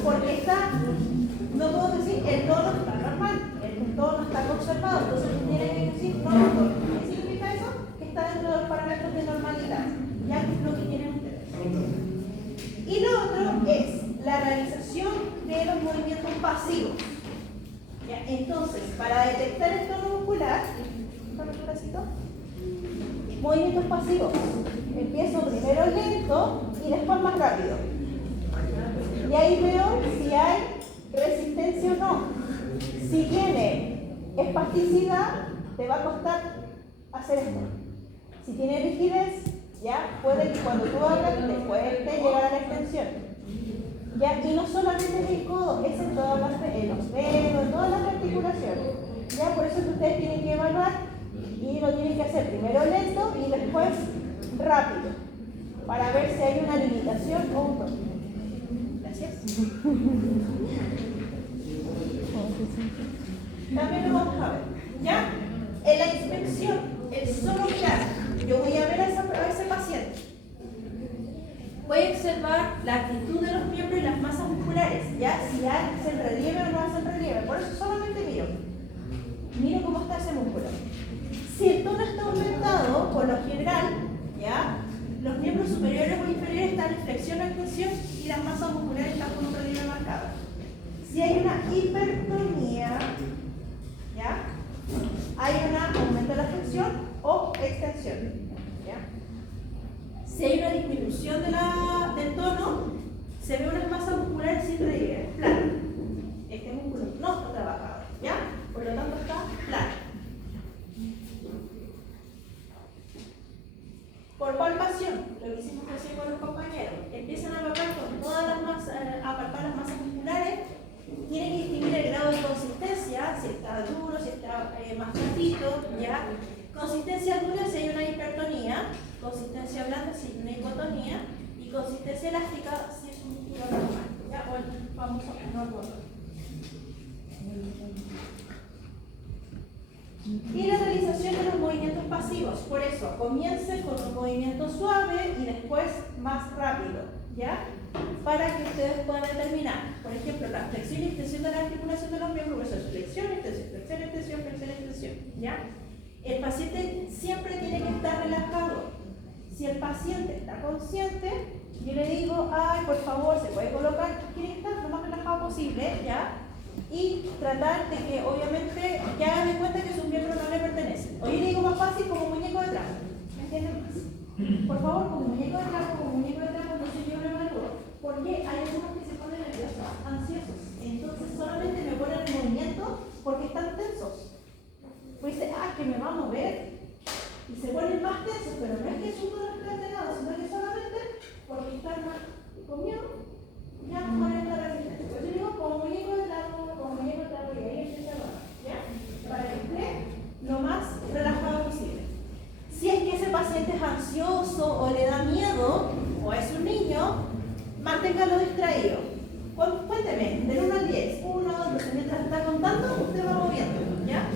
porque está, no puedo decir el tono está normal, el tono está conservado, entonces tiene que decir normotono. ¿Qué significa eso? Que está dentro de los parámetros de normalidad. Ya que es lo que tienen ustedes. Y lo otro es la realización de los movimientos pasivos. ¿Ya? Entonces, para detectar el tono muscular, movimientos pasivos. Empiezo primero lento y después más rápido. Y ahí veo si hay resistencia o no. Si tiene espasticidad, te va a costar hacer esto. Si tiene rigidez, ya puede que cuando tú hagas te cueste llegar a la extensión. Ya, y no solamente es el codo, es en todas los dedos, en todas las articulaciones. Ya, por eso que ustedes tienen que evaluar y lo tienen que hacer primero lento y después rápido, para ver si hay una limitación o un toque. Gracias. También lo vamos a ver. ¿Ya? En la inspección, el solo mirar, yo voy a ver a ese paciente. voy a observar la actitud de los miembros y las masas musculares, ¿ya? Si hacen relieve o no hacen relieve. Por eso solamente miro cómo está ese músculo. Si el tono está aumentado, por lo general, ¿ya? Los miembros superiores o inferiores están en flexión o extensión y las masas musculares están con un relieve marcado. Si hay una hipertonía, ¿ya? Hay un aumento de la flexión o extensión, ¿ya? Si hay una disminución del tono, se ve unas masas musculares sin relieve, plano. Este músculo no está trabajado, ¿ya? Por lo tanto está plano. Por palpación, lo que hicimos recién con los compañeros, empiezan a palpar con todas las masas, a palpar las masas musculares, tienen que distinguir el grado de consistencia, si está duro, si está más blandito, ¿ya? Consistencia dura si hay una hipertonía, consistencia blanda si hay una hipotonía, y consistencia elástica si es un músculo normal, ¿ya? O el famoso normal. Y la realización de los movimientos pasivos, por eso, comience con un movimiento suave y después más rápido, ¿ya? Para que ustedes puedan determinar, por ejemplo, la flexión y extensión de la articulación de los miembros, eso es flexión, extensión, flexión, extensión, flexión, extensión, ¿ya? El paciente siempre tiene que estar relajado. Si el paciente está consciente, yo le digo, ay, por favor, se puede colocar, tiene que estar lo más relajado posible, ¿ya? Y tratar de que obviamente que hagan de cuenta que sus miembros no le pertenecen. O yo le digo más fácil como muñeco de trapo. ¿Me entienden más? Por favor, como muñeco de trapo, entonces yo lo evalúo. Porque hay algunos que se ponen nerviosos, ansiosos. Entonces solamente me ponen en movimiento porque están tensos. Pues dice, ah, que me va a mover. Y se ponen más tensos, pero no es que su no esté alterado, sino que solamente porque están más con miedo. Ya ponen la resistencia. Pues yo digo como muñeco de trapo, y ahí empieza a bajar, ¿ya? Para que esté lo más relajado posible. Si es que ese paciente es ansioso o le da miedo, o es un niño, manténgalo distraído. Cuénteme, del 1 al 10, 1, 2, mientras está contando, usted va moviendo, ¿ya?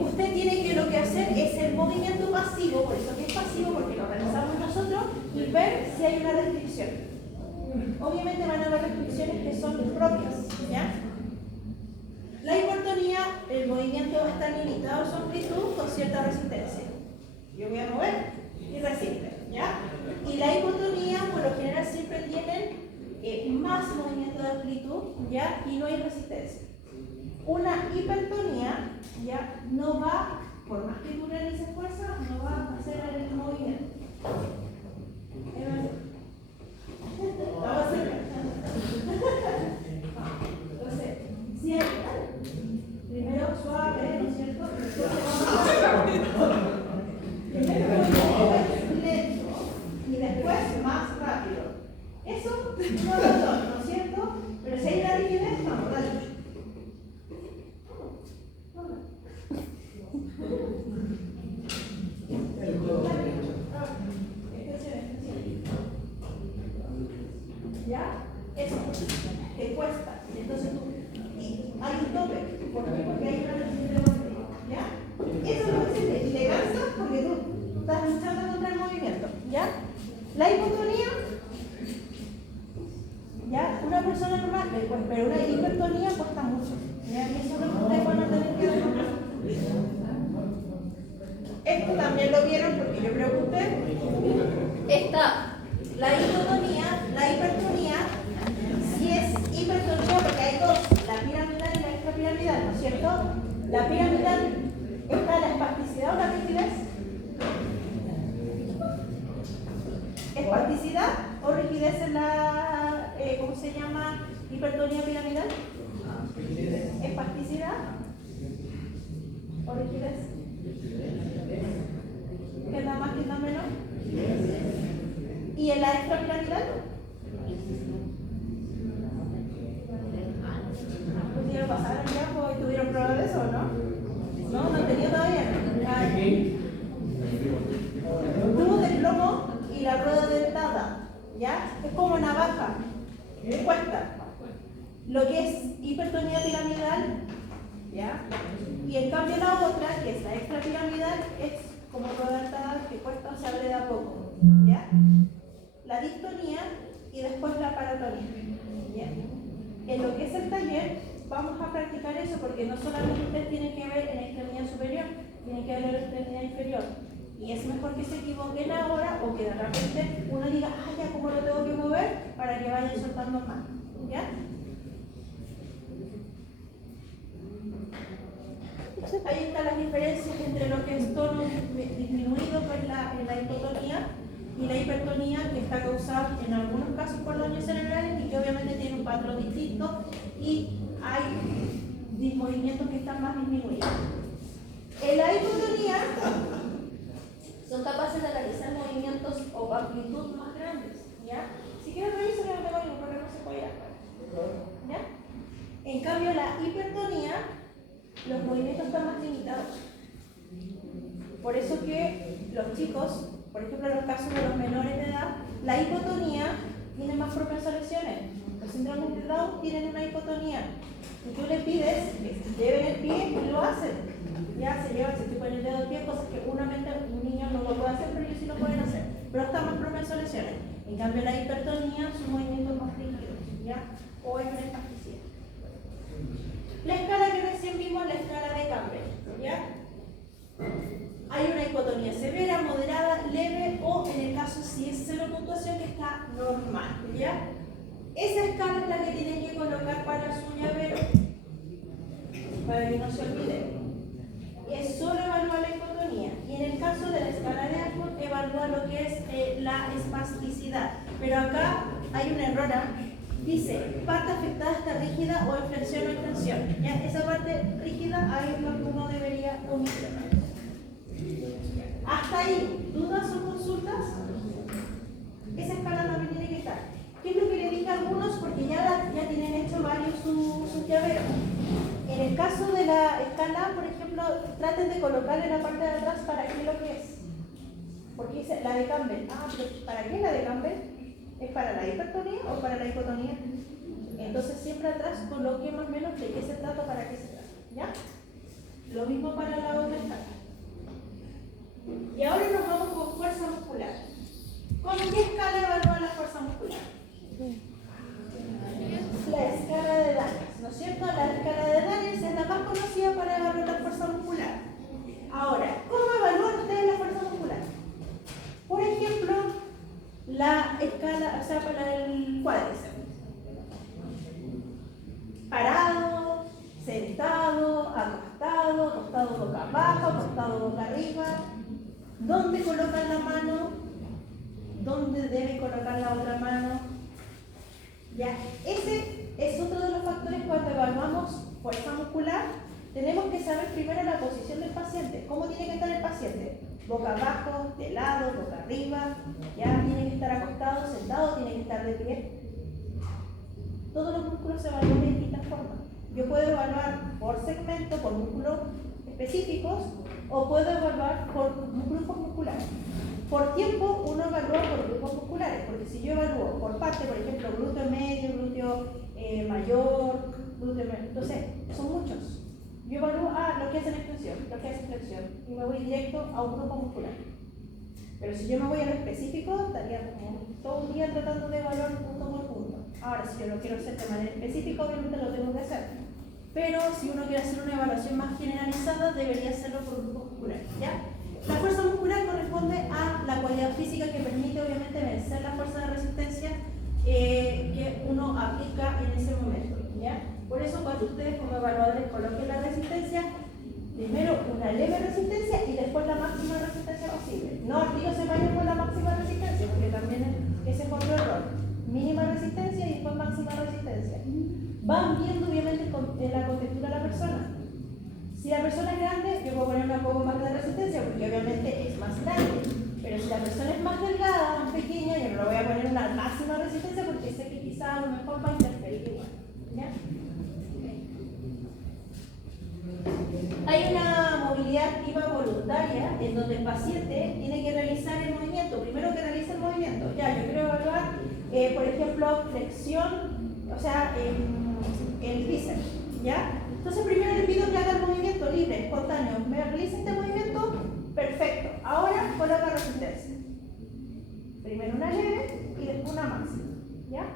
Usted tiene que lo que hacer es el movimiento pasivo, por eso que es pasivo, porque lo realizamos nosotros, y ver si hay una restricción. Obviamente van a haber restricciones que son propias, ¿ya? La hipertonía, el movimiento va a estar limitado a su amplitud con cierta resistencia. Yo voy a mover y resiste, ¿ya? Y la hipotonía, por lo general, siempre tienen más movimiento de amplitud, ¿ya? Y no hay resistencia. Una hipertonía, ¿ya? No va, por más que tú realices fuerza, no va a hacer el movimiento. Vamos a hacer. Entonces, siempre, primero suave, ¿no es cierto? Primero lento y después más rápido. Eso no es cierto, pero si hay una rigidez, vamos, dale. ¿Ya? Eso te cuesta. Entonces tú, hay un tope. ¿Por qué? Porque hay una resistencia. ¿Ya? Eso es lo que se te cansa porque tú estás luchando contra el movimiento. ¿Ya? La hipotonía, ¿ya? Una persona normal, pero una hipertonía cuesta mucho. ¿Ya? Y eso es lo que ustedes van a tener que hacer. Esto también lo vieron porque yo pregunté. Está la hipotonía, la hipertonía, si es hipertonía, porque hay dos, la piramidal y la extrapiramidal, ¿no es cierto? La piramidal está la espasticidad o la rigidez. ¿Espasticidad o rigidez en la, ¿cómo se llama? Hipertonía piramidal. ¿Espasticidad o rigidez? ¿Qué da más, qué da menos? ¿Y en la extrapiramidal? ¿Pudieron pasar el tiempo y tuvieron pruebas de eso o no? No, no he tenido todavía. Tubo de plomo y la rueda dentada, ¿ya? Es como navaja, cuesta. Lo que es hipertonía piramidal, ¿ya? Y en cambio la otra, que es la extrapiramidal, es como rodar que cuesta o se abre de a poco, ¿ya? La distonía y después la paratonía, ¿ya? En lo que es el taller, vamos a practicar eso porque no solamente ustedes tienen que ver en la extremidad superior, tienen que ver en la extremidad inferior. Y es mejor que se equivoquen ahora o que de repente uno diga, ah, ya, ¿cómo lo tengo que mover? Para que vayan soltando más, ¿ya? Ahí están las diferencias entre lo que es tono disminuido, que es la hipotonía, y la hipertonía, que está causada en algunos casos por daños cerebrales y que obviamente tiene un patrón distinto y hay movimientos que están más disminuidos. En la hipotonía son capaces de realizar movimientos o amplitud más grandes, ¿ya? Si quieren revisar, no tengo ningún problema, se puede ir acá, ¿ya? En cambio, la hipertonía, los movimientos están más limitados. Por eso que los chicos, por ejemplo en los casos de los menores de edad, la hipotonía tiene más propenso a lesiones. Los síndromes de Down tienen una hipotonía. Y tú le pides que se lleven el pie y lo hacen. Ya se llevan, se chupan el dedo del pie, cosas que un niño no lo puede hacer, pero ellos sí lo pueden hacer. Pero está más propenso a lesiones. En cambio la hipertonía son movimientos más rígidos, ¿ya? O es una espasticidad. La escala que recién vimos, la escala de Campbell, ¿ya? Hay una hipotonía severa, moderada, leve o en el caso si es cero puntuación que está normal, ¿ya? Esa escala es la que tienen que colocar para su llavero, para que no se olviden. Es solo evaluar la hipotonía y en el caso de la escala de Ashworth evalúa lo que es la espasticidad. Pero acá hay un error, dice, parte afectada está rígida o en flexión o extensión. ¿Ya? Esa parte rígida ahí es lo que uno debería omitir. Hasta ahí, ¿dudas o consultas? Esa escala también tiene que estar. ¿Qué es lo que le dije a algunos? Porque ya tienen hecho varios sus llaveros. En el caso de la escala, por ejemplo, traten de colocarle la parte de atrás para qué es lo que es. Porque dice la de Campbell. Ah, pero ¿para qué la de Campbell? ¿Es para la hipertonía o para la hipotonía? Entonces siempre atrás coloque más o menos de qué se trata, para qué se trata. ¿Ya? Lo mismo para la otra escala. Y ahora nos vamos con fuerza muscular. ¿Con qué escala evalúa la fuerza muscular? La escala de Daniels, ¿no es cierto? La escala de Daniels es la más conocida para evaluar la fuerza muscular. Ahora, ¿cómo evalúan ustedes la fuerza muscular? Por ejemplo, la escala, o sea, para el cuádriceps. Parado, sentado, acostado boca abajo, acostado boca arriba. ¿Dónde colocan la mano? ¿Dónde debe colocar la otra mano? Ya, ese es otro de los factores cuando evaluamos fuerza muscular. Tenemos que saber primero la posición del paciente. ¿Cómo tiene que estar el paciente? Boca abajo, de lado, boca arriba. Ya tiene que estar acostado, sentado, tiene que estar de pie. Todos los músculos se evalúan de distintas formas. Yo puedo evaluar por segmento, por músculos específicos, o puedo evaluar por grupos musculares. Por tiempo, uno evalúa por grupos musculares, porque si yo evalúo por parte, por ejemplo, glúteo medio, glúteo mayor, glúteo menor, entonces son muchos. Yo evalúo lo que hace en extensión, lo que hace flexión, y me voy directo a un grupo muscular. Pero si yo me voy a lo específico, estaría como todo un día tratando de evaluar punto por punto. Ahora, si yo lo quiero hacer de manera específica, obviamente lo tengo que hacer. Pero si uno quiere hacer una evaluación más generalizada, debería hacerlo por grupos musculares, ¿ya? La fuerza muscular corresponde a la cualidad física que permite obviamente vencer la fuerza de resistencia que uno aplica en ese momento, ¿ya? Por eso cuando ustedes como evaluadores coloquen la resistencia, primero una leve resistencia y después la máxima resistencia posible. No al tiro se vayan con la máxima resistencia, porque también ese es otro error. Mínima resistencia y después máxima resistencia. Van viendo obviamente en la contextura de la persona. Si la persona es grande, yo puedo poner un poco más de resistencia porque obviamente es más grande. Pero si la persona es más delgada, más pequeña, yo no le voy a poner una máxima resistencia porque sé que quizá a lo mejor va a interferir igual. ¿Ya? Hay una movilidad activa voluntaria en donde el paciente tiene que realizar el movimiento. Primero que realice el movimiento. Ya, yo quiero evaluar, por ejemplo, flexión, o sea, el bíceps. ¿Ya? Entonces primero le pido que haga el movimiento libre, espontáneo. ¿Me realiza este movimiento? Perfecto. coloca resistencia. Primero una leve y después una máxima. ¿Ya?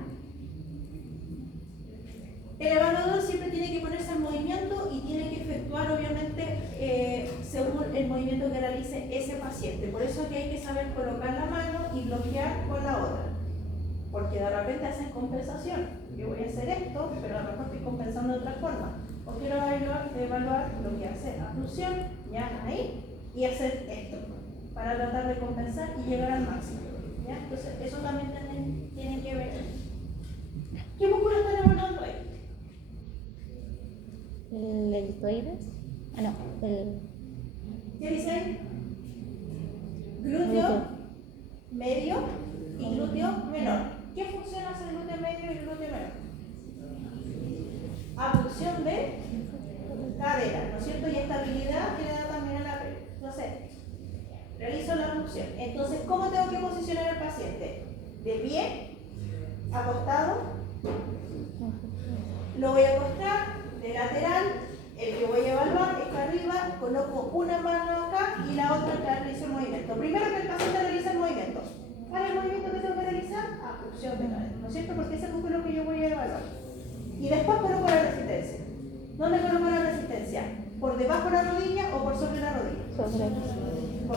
El evaluador siempre tiene que ponerse en movimiento y tiene que efectuar, obviamente, según el movimiento que realice ese paciente. Por eso es que hay que saber colocar la mano y bloquear con la otra. Porque de repente hacen compensación. Yo voy a hacer esto, pero a lo mejor estoy compensando de otra forma. O quiero evaluar lo que hace abducción, ya ahí, y hacer esto, para tratar de compensar y llegar al máximo. ¿Ya? Entonces, eso también tienen que ver. ¿Qué músculo están evaluando ahí? ¿El deltoides? Ah, no, el ¿Qué dice ahí? Glúteo medio y glúteo menor. ¿Qué función hace el glúteo medio y el glúteo menor? Abducción de cadera, ¿no es cierto? Y estabilidad que le da también a la pelvis. Entonces, realizo la abducción. Entonces, ¿cómo tengo que posicionar al paciente? De pie, acostado, lo voy a acostar, de lateral, el que voy a evaluar está arriba, coloco una mano acá y la otra acá realizo el movimiento. Primero que el paciente realiza el movimiento. ¿Cuál es el movimiento que tengo que realizar? Abducción de cadera, ¿no es cierto? Porque ese es lo que yo voy a evaluar. Y después coloco la resistencia. ¿Dónde coloco la resistencia? ¿Por debajo de la rodilla o por sobre la rodilla? Por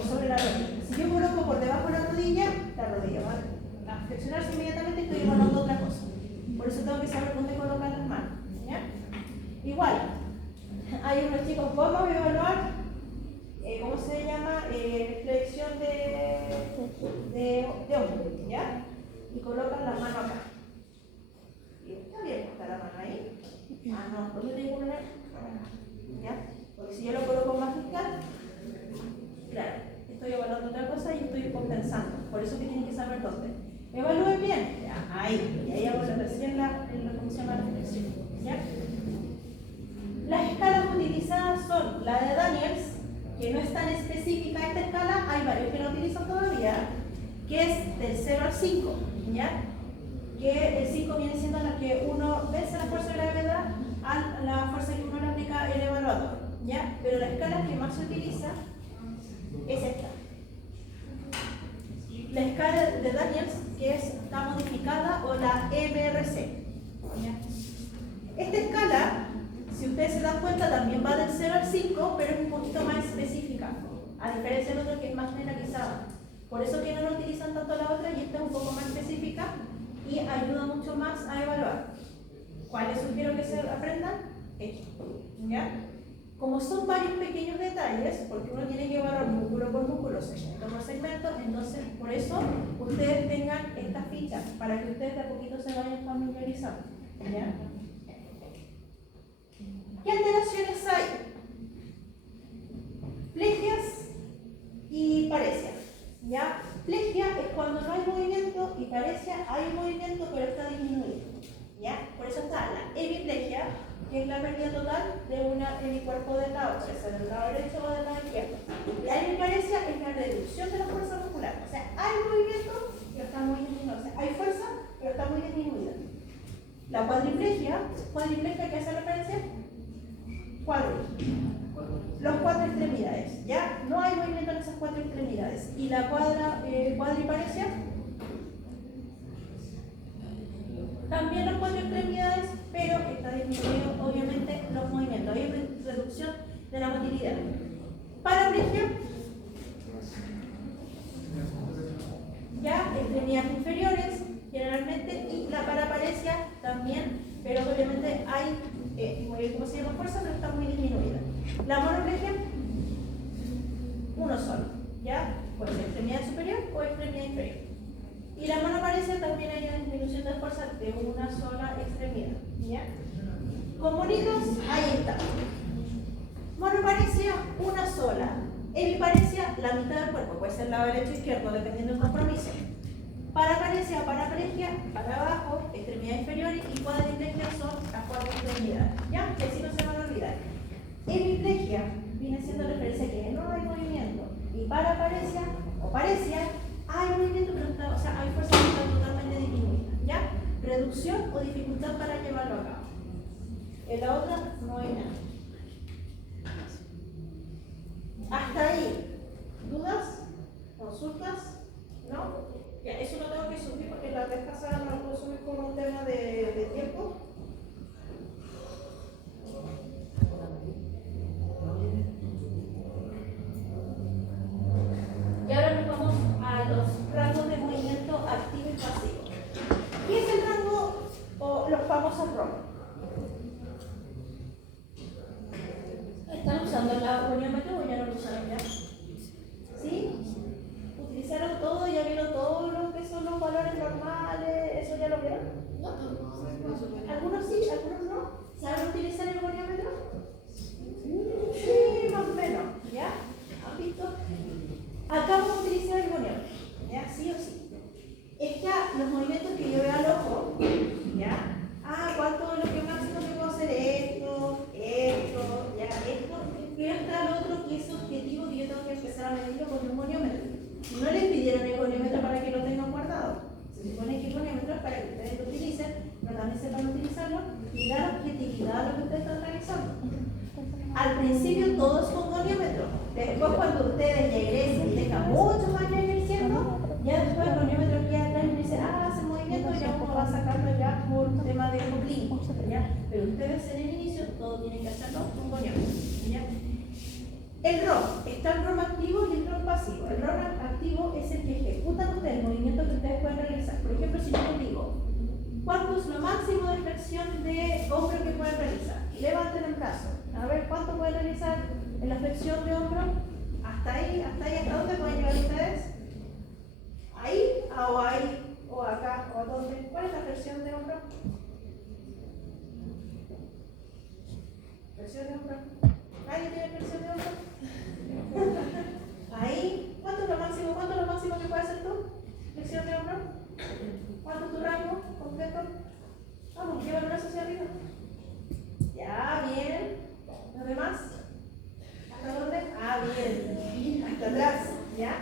sobre la rodilla. Si yo coloco por debajo de la rodilla va a flexionarse inmediatamente y estoy evaluando otra cosa. Por eso tengo que saber dónde colocar las manos. ¿Ya? Igual, hay unos chicos, vamos a evaluar, ¿cómo se llama? Flexión de hombro, ¿ya? Y colocan la mano acá. Y está bien, está la mano ahí. Ah, no, ¿dónde tengo que poner? ¿Ya? Porque si yo lo coloco más fiscal, claro, estoy evaluando otra cosa y estoy compensando. Por eso que tienen que saber dónde. Evalúen bien. Ya, ahí. Y ahí hago recién ¿cómo se llama? La flexión. ¿Ya? Las escalas utilizadas son la de Daniels, que no es tan específica esta escala, hay varios que la utilizan todavía, que es del 0 al 5, ¿ya? Que el 5 viene siendo la que uno vence la fuerza de gravedad a la fuerza que uno le aplica el evaluador, ¿ya? Pero la escala que más se utiliza es esta. La escala de Daniels, que está modificada, o la MRC, ¿ya? Esta escala, si ustedes se dan cuenta, también va del 0 al 5, pero es un poquito más específica, a diferencia del otro que es más generalizada. Por eso que no lo utilizan tanto la otra y esta es un poco más específica y ayuda mucho más a evaluar. ¿Cuáles sugiero que se aprendan? Esto, ¿ya? Como son varios pequeños detalles, porque uno tiene que evaluar músculo por músculo, segmento por segmento, entonces por eso ustedes tengan estas fichas, para que ustedes de a poquito se vayan familiarizando, ¿ya? ¿Qué alteraciones hay? Plegias y paresias, ¿ya? Plegia es cuando no hay movimiento y paresia hay movimiento pero está disminuido, ¿ya? Por eso está la hemiplegia, que es la pérdida total de una hemicuerpo del lado, puede ser del lado derecho o del lado izquierdo. La hemiparesia es la reducción de la fuerza muscular, o sea, hay movimiento pero está muy disminuido, o sea, hay fuerza pero está muy disminuida. La cuadriplegia, ¿qué hace referencia? Los cuatro extremidades, ¿ya? No hay movimiento en esas cuatro extremidades. Y la cuadriparesia, también las cuatro extremidades, pero está disminuido obviamente los movimientos. Hay una reducción de la motilidad. Paraplegia, ya extremidades inferiores generalmente, y la paraparesia también, pero obviamente hay ¿cómo se llama? Fuerza, pero está muy disminuida. La monoplegia, uno solo, ¿ya? Puede ser extremidad superior o extremidad inferior. Y la monoparesia también hay una disminución de fuerza de una sola extremidad, ¿ya? Como unidos, ahí está. Monoparesia, una sola. Hemiparesia, la mitad del cuerpo, puede ser lado derecho o izquierdo, dependiendo del compromiso. Paraparesia, paraplegia, para abajo, extremidad inferior, y cuadriplegia son las cuatro extremidades, ¿ya? Que así no se van a olvidar. Hemiplegia viene siendo referencia a que no hay movimiento, y paraparesia o paresia hay movimiento, pero está, o sea, hay fuerza que está totalmente disminuida, ¿ya? Reducción o dificultad para llevarlo a cabo. En la otra no hay nada. Hasta ahí. ¿Dudas? ¿Están usando el goniómetro o ya no lo usaron ya? ¿Sí? ¿Utilizaron todo? ¿Ya vieron todo lo que son los valores normales? ¿Eso ya lo vieron? Algunos sí, algunos no. ¿Saben utilizar el goniómetro? Sí, más o menos. ¿Ya? ¿Han visto? Acá vamos a utilizar el goniómetro. ¿Ya? Sí o sí. Los movimientos que yo veo al ojo, ¿ya? ¿Cuánto es lo que máximo que puedo hacer? Esto, ya, esto. Y está el otro que es objetivo que yo tengo que empezar a medirlo con un goniómetro. No les pidieron el goniómetro para que lo tengan guardado. Se supone que el goniómetro es para que ustedes lo utilicen, pero también sepan utilizarlo y dar objetividad a lo que ustedes están realizando. Al principio todo es con goniómetro. Después cuando ustedes ya egresen y tengan muchos años ejerciendo, ya después el goniómetro queda atrás y dice, ese movimiento ya uno va sacando ya por tema de clínico, ¿ya? Pero ustedes en el inicio todo tienen que hacerlo con goniómetro, ¿ya? El ROM, está el ROM activo y el ROM pasivo. El ROM activo es el que ejecutan ustedes, el movimiento que ustedes pueden realizar. Por ejemplo, si yo les digo, ¿cuánto es lo máximo de flexión de hombro que pueden realizar? Levanten el brazo. A ver, ¿cuánto pueden realizar en la flexión de hombro? ¿Hasta ahí? ¿Hasta dónde pueden llegar ustedes? ¿Ahí? ¿O ahí? ¿O acá? ¿O a dónde? ¿Cuál es la flexión de hombro? ¿Flexión de hombro? ¿Nadie tiene flexión de hombro? Ahí. ¿Cuánto es lo máximo que puedes hacer tú? ¿Flexión de hombro? ¿Cuánto es tu rango completo? Vamos, lleva el brazo hacia arriba. Ya, bien. ¿Los demás? ¿Hasta dónde? Bien. Hasta atrás. ¿Ya?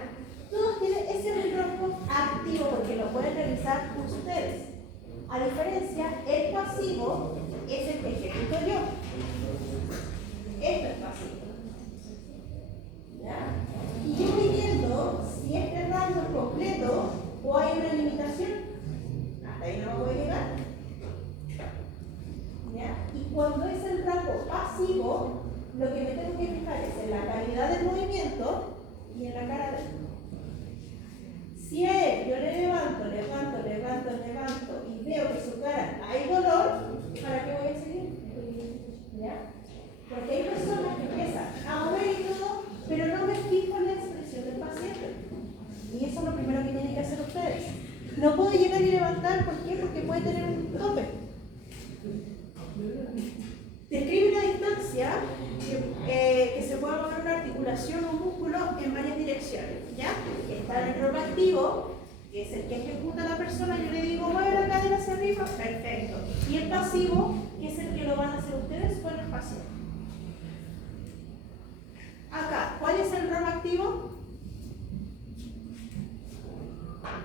Todos tienen ese rango activo porque lo pueden realizar ustedes. A diferencia, el pasivo es el que ejecuto yo. Esto es pasivo. ¿Ya? Y yo voy viendo si este rango es completo o hay una limitación. Hasta ahí no voy a llegar. ¿Ya? Y cuando es el rango pasivo, lo que me tengo que fijar es en la calidad del movimiento y en la cara del. Si a él yo le levanto y veo que su cara hay dolor, ¿para qué voy a seguir? ¿Ya? Porque hay personas que empiezan a mover y todo, pero no me fijo en la expresión del paciente. Y eso es lo primero que tienen que hacer ustedes. No puedo llegar y levantar, ¿por qué? Porque puede tener un tope. Describe una distancia que se pueda mover una articulación o un músculo en varias direcciones. ¿Ya? Está el ROM activo, que es el que ejecuta a la persona. Yo le digo, mueve la cadera hacia arriba, perfecto. Y el pasivo, que es el que lo van a hacer ustedes con el paciente. Acá, ¿cuál es el ROM activo?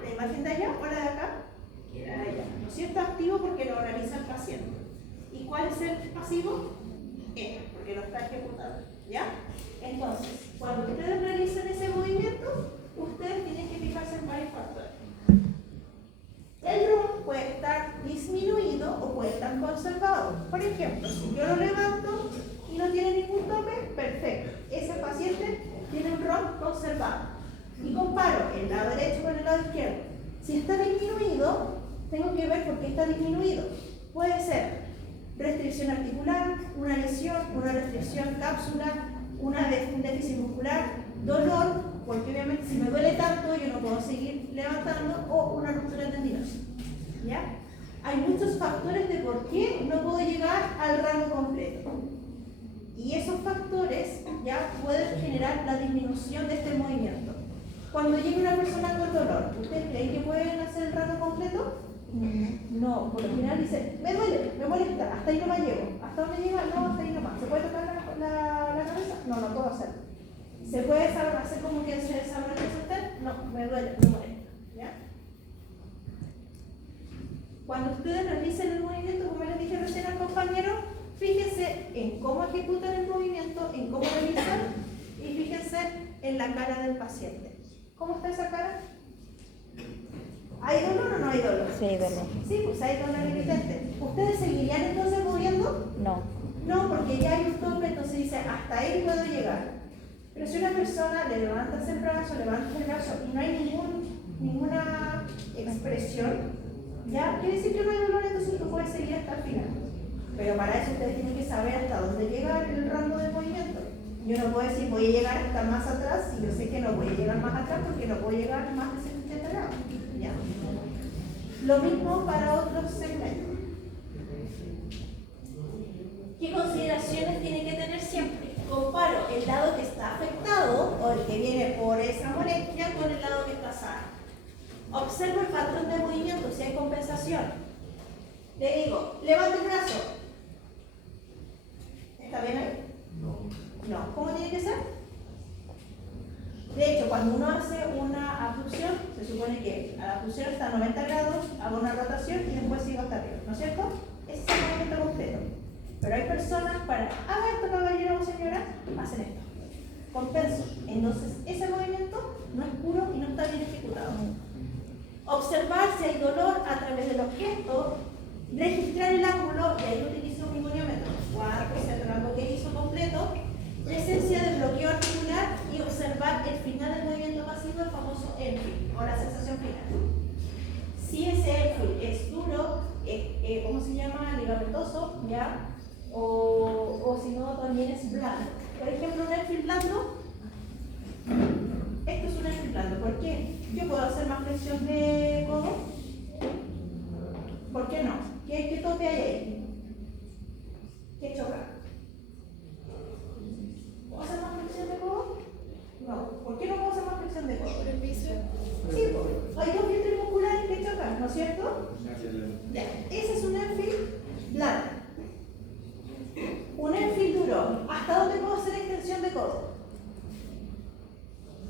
¿La imagen de allá o la de acá? La de allá. ¿No es cierto? Activo porque lo realiza el paciente. ¿Y cuál es el pasivo? Porque lo está ejecutando. ¿Ya? Entonces, cuando ustedes realicen ese movimiento, ustedes tienen que fijarse en varios factores. El ROM puede estar disminuido o puede estar conservado. Por ejemplo, si yo lo levanto y no tiene ningún tope, perfecto. Ese paciente tiene un ROM conservado. Y comparo el lado derecho con el lado izquierdo. Si está disminuido, tengo que ver por qué está disminuido. Puede ser restricción articular, una lesión, una restricción cápsula, un déficit muscular, dolor, porque obviamente si me duele tanto yo no puedo seguir levantando, o una ruptura tendinosa. ¿Ya? Hay muchos factores de por qué no puedo llegar al rango completo. Y esos factores ya pueden generar la disminución de este movimiento. Cuando llega una persona con dolor, ¿ustedes creen que pueden hacer el rango completo? No, por lo general dice, me duele, me molesta, hasta ahí no me llego. ¿Hasta dónde llega? No, hasta ahí nomás. ¿Se puede tocar la cabeza? No, no puedo hacerlo. ¿Se puede hacer como que se desabrocha usted? No, me duele, me molesta. ¿Ya? Cuando ustedes realicen el movimiento, como les dije recién al compañero, fíjense en cómo ejecutan el movimiento, en cómo realizan, y fíjense en la cara del paciente. ¿Cómo está esa cara? ¿Hay dolor o no hay dolor? Sí, hay dolor. Sí, pues hay dolor evidente. ¿Ustedes seguirían entonces moviendo? No. No, porque ya hay un tope, entonces dice, hasta ahí puedo llegar. Pero si una persona le levantas el brazo y no hay ninguna expresión, ya quiere decir que no hay dolor, entonces tú puedes seguir hasta el final. Pero para eso ustedes tienen que saber hasta dónde llega el rango de movimiento. Yo no puedo decir voy a llegar hasta más atrás si yo sé que no voy a llegar más atrás porque no puedo llegar más de 180 grados. ¿Ya? Lo mismo para otros segmentos. ¿Qué consideraciones tiene que tener siempre? Comparo el lado que está afectado o el que viene por esa molestia con el lado que está sano. Observo el patrón de movimiento, si hay compensación. Le digo, levanta el brazo. ¿Está bien ahí? No. ¿Cómo tiene que ser? De hecho, cuando uno hace una abducción, se supone que a la abducción está a 90 grados, hago una rotación y después sigo hasta arriba, ¿no es cierto? Ese es el movimiento completo. Pero hay personas para, esto caballero o señora, hacen esto. Compenso. Entonces, ese movimiento no es puro y no está bien ejecutado. Observar si hay dolor a través de los gestos, registrar el ángulo, y ahí utilizo mi goniómetro. El rango que hizo completo, presencia de bloqueo articular y observar el final del movimiento pasivo, el famoso Enfield, o la sensación final. Si ese Enfield es duro, ¿cómo se llama? Ligamentoso, ¿ya? O si no, también es blando. Por ejemplo, un Enfield blando, esto es un Enfield blando. ¿Por qué? Yo puedo hacer más flexión de codo. ¿Por qué no? ¿Qué tope hay ahí? ¿Qué choca? ¿Puedo hacer más flexión de codo? No. ¿Por qué no puedo hacer más flexión de codo? ¿Por el bíceps? Sí, hay dos vínculos musculares que chocan, ¿no es cierto? Ya. Ese es un Enfield blando. Un Enfield duro. ¿Hasta dónde puedo hacer extensión de codo?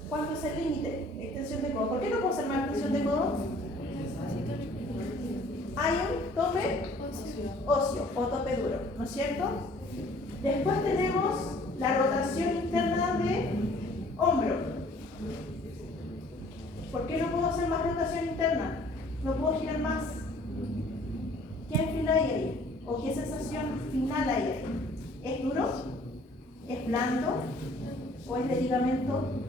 ¿Cuánto es el límite? Extensión de codo. ¿Por qué no puedo hacer más extensión de codo? Hay un tope óseo o tope duro, ¿no es cierto? Después tenemos la rotación interna de hombro. ¿Por qué no puedo hacer más rotación interna? No puedo girar más. ¿Qué Enfield hay ahí? ¿O qué sensación final hay ahí? ¿Es duro? ¿Es blando? ¿O es de ligamento?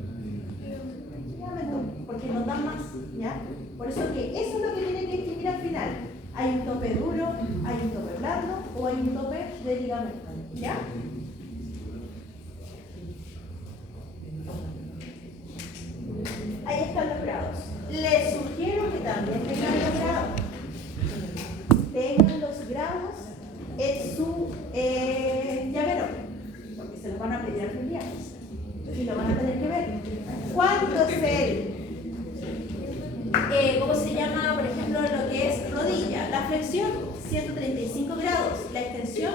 Ligamento, porque nos da más, ¿ya? Por eso que eso es lo que tiene que escribir al final. Hay un tope duro, hay un tope blando o hay un tope de ligamento, ¿ya? Ahí están los grados. Les sugiero que también tengan los grados. Tengan los grados en su llavero, porque se los van a pedir al día y lo van a tener que ver. ¿Cuánto es el? ¿Cómo se llama? Por ejemplo, lo que es rodilla. La flexión, 135 grados. La extensión,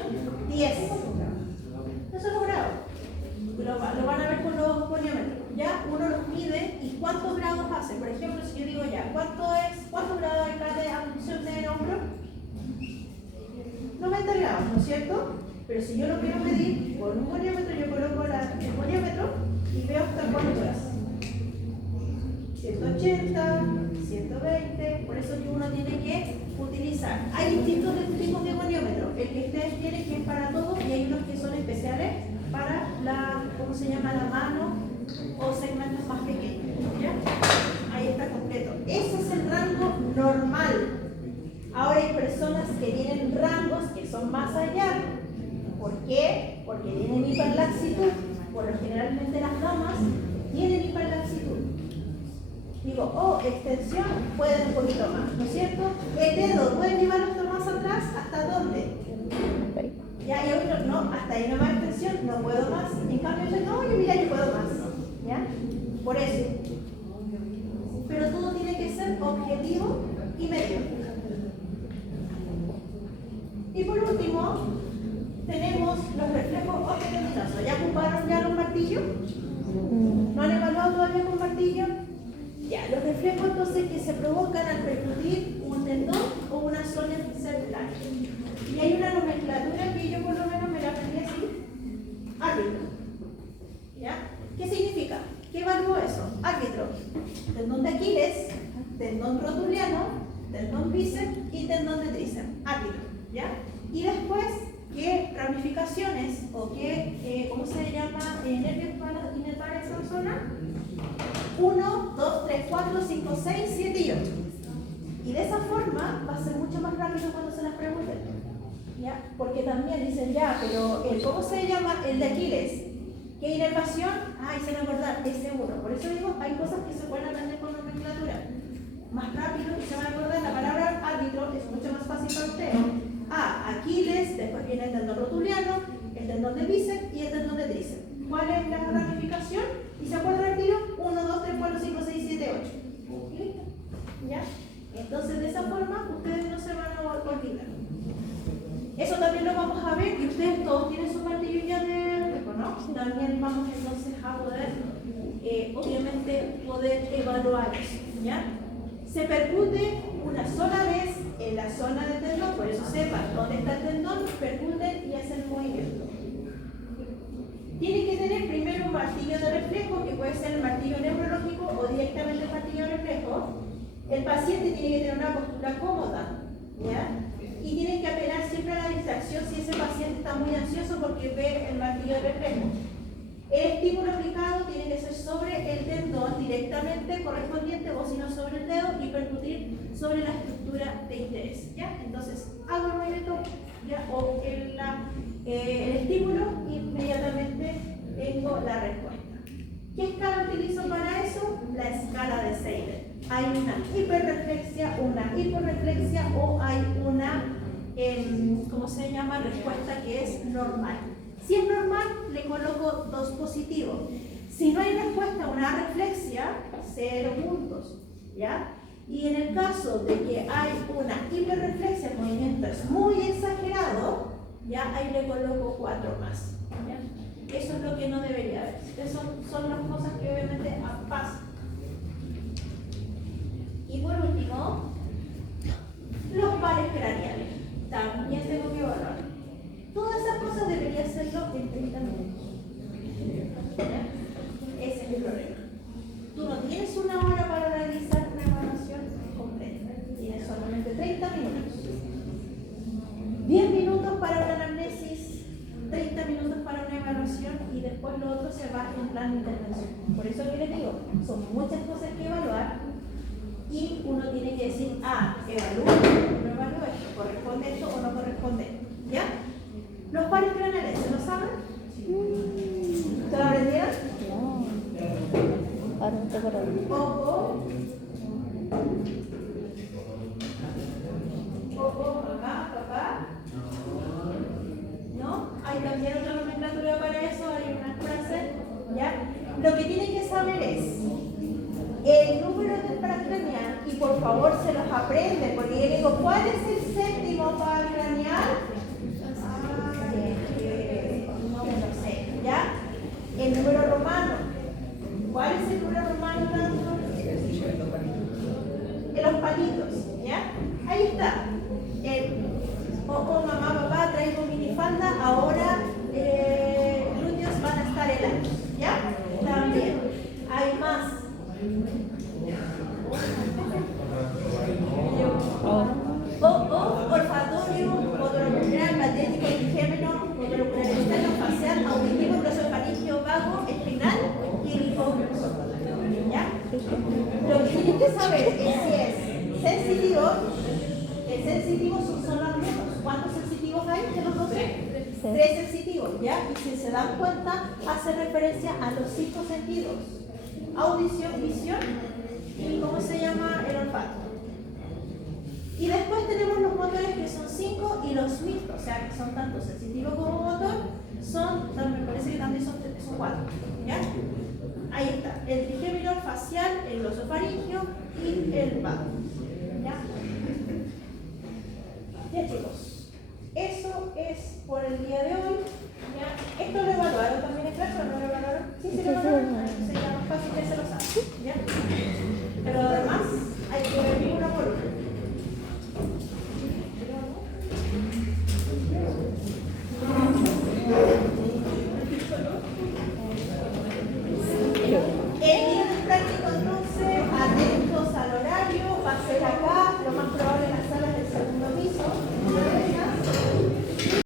10. Esos son los grados. Lo van a ver con los goniómetros. Ya uno los mide y cuántos grados hace. Por ejemplo, si yo digo ya, ¿cuántos grados hay acá de abducción de hombro? 90 grados, ¿no es cierto? Pero si yo lo quiero medir con un goniómetro, yo coloco el goniómetro y veo hasta cuánto es. 180, 120, por eso que uno tiene que utilizar. Hay distintos tipos de goniómetro. El que ustedes tienen que es para todo y hay unos que son especiales para la, ¿cómo se llama? La mano o segmentos más pequeños. ¿Ya? Ahí está completo. Ese es el rango normal. Ahora hay personas que tienen rangos que son más allá. ¿Por qué? Porque tienen hiperlaxitud. Por lo generalmente las damas tienen hiperlaxitud. Digo, extensión, pueden un poquito más, ¿no es cierto? El dedo, ¿pueden llevarlo hasta más atrás? ¿Hasta dónde? Ya, y otros no, hasta ahí no más extensión, no puedo más. En cambio, yo no, mira, yo puedo más. ¿Ya? Por eso. Pero todo tiene que ser objetivo y medio. Y por último, tenemos los reflejos osteotendinosos. ¿Ya ocuparon ya los martillos? ¿No han evaluado todavía con martillo? Ya, los reflejos entonces que se provocan al percutir un tendón o una zona celular. Y hay una nomenclatura que yo por lo menos me la aprendí así. Árbitro. ¿Ya? ¿Qué significa? ¿Qué evalúo eso? Árbitro. Tendón de Aquiles, tendón rotuliano, tendón bíceps y tendón de tríceps. Árbitro. ¿Ya? Y después, ¿qué ramificaciones o qué, ¿cómo se llama? Nervios inervares en zona. 1, 2, 3, 4, 5, 6, 7 y 8. Y de esa forma va a ser mucho más rápido cuando se las pregunten. ¿Ya? Porque también dicen ya, pero ¿cómo se llama el de Aquiles? ¿Qué inervación? Ay, se me acordar, S1. Por eso digo, hay cosas que se pueden aprender con nomenclatura. Más rápido, y se van a acordar, la palabra árbitro es mucho más fácil para ustedes. Aquiles, después viene el tendón rotuliano, el tendón de bíceps y el tendón de tríceps. ¿Cuál es la ramificación? Y se acuerdan el tiro, 1, 2, 3, 4, 5, 6, 7, 8. ¿Y listo? ¿Ya? Entonces, de esa forma, ustedes no se van a olvidar. Eso también lo vamos a ver, y ustedes todos tienen su martillo ya de récord, ¿no? También vamos entonces a poder, obviamente, poder evaluar eso, ¿ya? Se percute una sola vez en la zona del tendón, por eso sepan dónde está el tendón, percuten y hacen movimiento. Tienen que tener primero un martillo de reflejo, que puede ser el martillo neurológico o directamente el martillo de reflejo. El paciente tiene que tener una postura cómoda, ¿ya? Y tienen que apelar siempre a la distracción si ese paciente está muy ansioso porque ve el martillo de reflejo. El estímulo aplicado tiene que ser sobre el tendón directamente correspondiente o si no sobre el dedo y percutir sobre la estructura de interés, ¿ya? Entonces, hago el movimiento, ¿ya? O el estímulo y inmediatamente tengo la respuesta. ¿Qué escala utilizo para eso? La escala de Seiler. Hay una hiperreflexia, una hiporreflexia o hay una, ¿cómo se llama? Respuesta que es normal. Si es normal, le coloco 2 positivos. Si no hay respuesta a una reflexia, 0 puntos, ¿ya? Y en el caso de que hay una hiperreflexia, el movimiento es muy exagerado, ya ahí le coloco 4 más, ¿ya? Eso es lo que no debería haber. Esas son las cosas que obviamente pasan. Y por último, los pares craneales. También tengo que evaluar. Todas esas cosas debería hacerlo en 30 minutos. ¿Ya? Ese es el problema. Tú no tienes una hora para realizar una evaluación completa. Tienes solamente 30 minutos. 10 minutos para una anamnesis, 30 minutos para una evaluación y después lo otro se va en plan de intervención. Por eso que les digo, son muchas cosas que evaluar y uno tiene que decir, evalúo, no evalúo esto, corresponde esto o no corresponde esto. ¿Ya? Los pares craneales, ¿se lo saben? ¿Se lo aprendieron? No. Ahora no te acuerdas. Mamá, papá. ¿No? Hay también otra nomenclatura para eso, hay una frase. ¿Ya? Lo que tienen que saber es el número del par craneal y por favor se los aprenden, porque yo digo, ¿cuál es el séptimo par craneal? No me lo sé, ¿ya? El número romano. ¿Cuál es el número romano tanto? Los palitos, ¿ya? Ahí está. Mamá, papá, traigo minifalda, ahora glúteos van a estar helados, ¿ya? También. Hay más. Olfatorio, fotorocular, patético, trigémeno, fotorocular externo, facial, auditivo, glosofaringeo, vago, espinal y linfógrafo. ¿Ya? Lo que tienen que saber es si es sensitivo. El sensitivo son los menos. ¿Cuántos sensitivos hay de los 12? 3 sensitivos, ¿ya? Y si se dan cuenta, hace referencia a los 5 sentidos. Audición, visión y ¿cómo se llama? El olfato. Y después tenemos los motores que son 5 y los mixtos, o sea que son tanto sensitivo como motor, me parece que también son 4, ¿ya? Ahí está, el trigémino, facial, el glosofaringeo y el vago.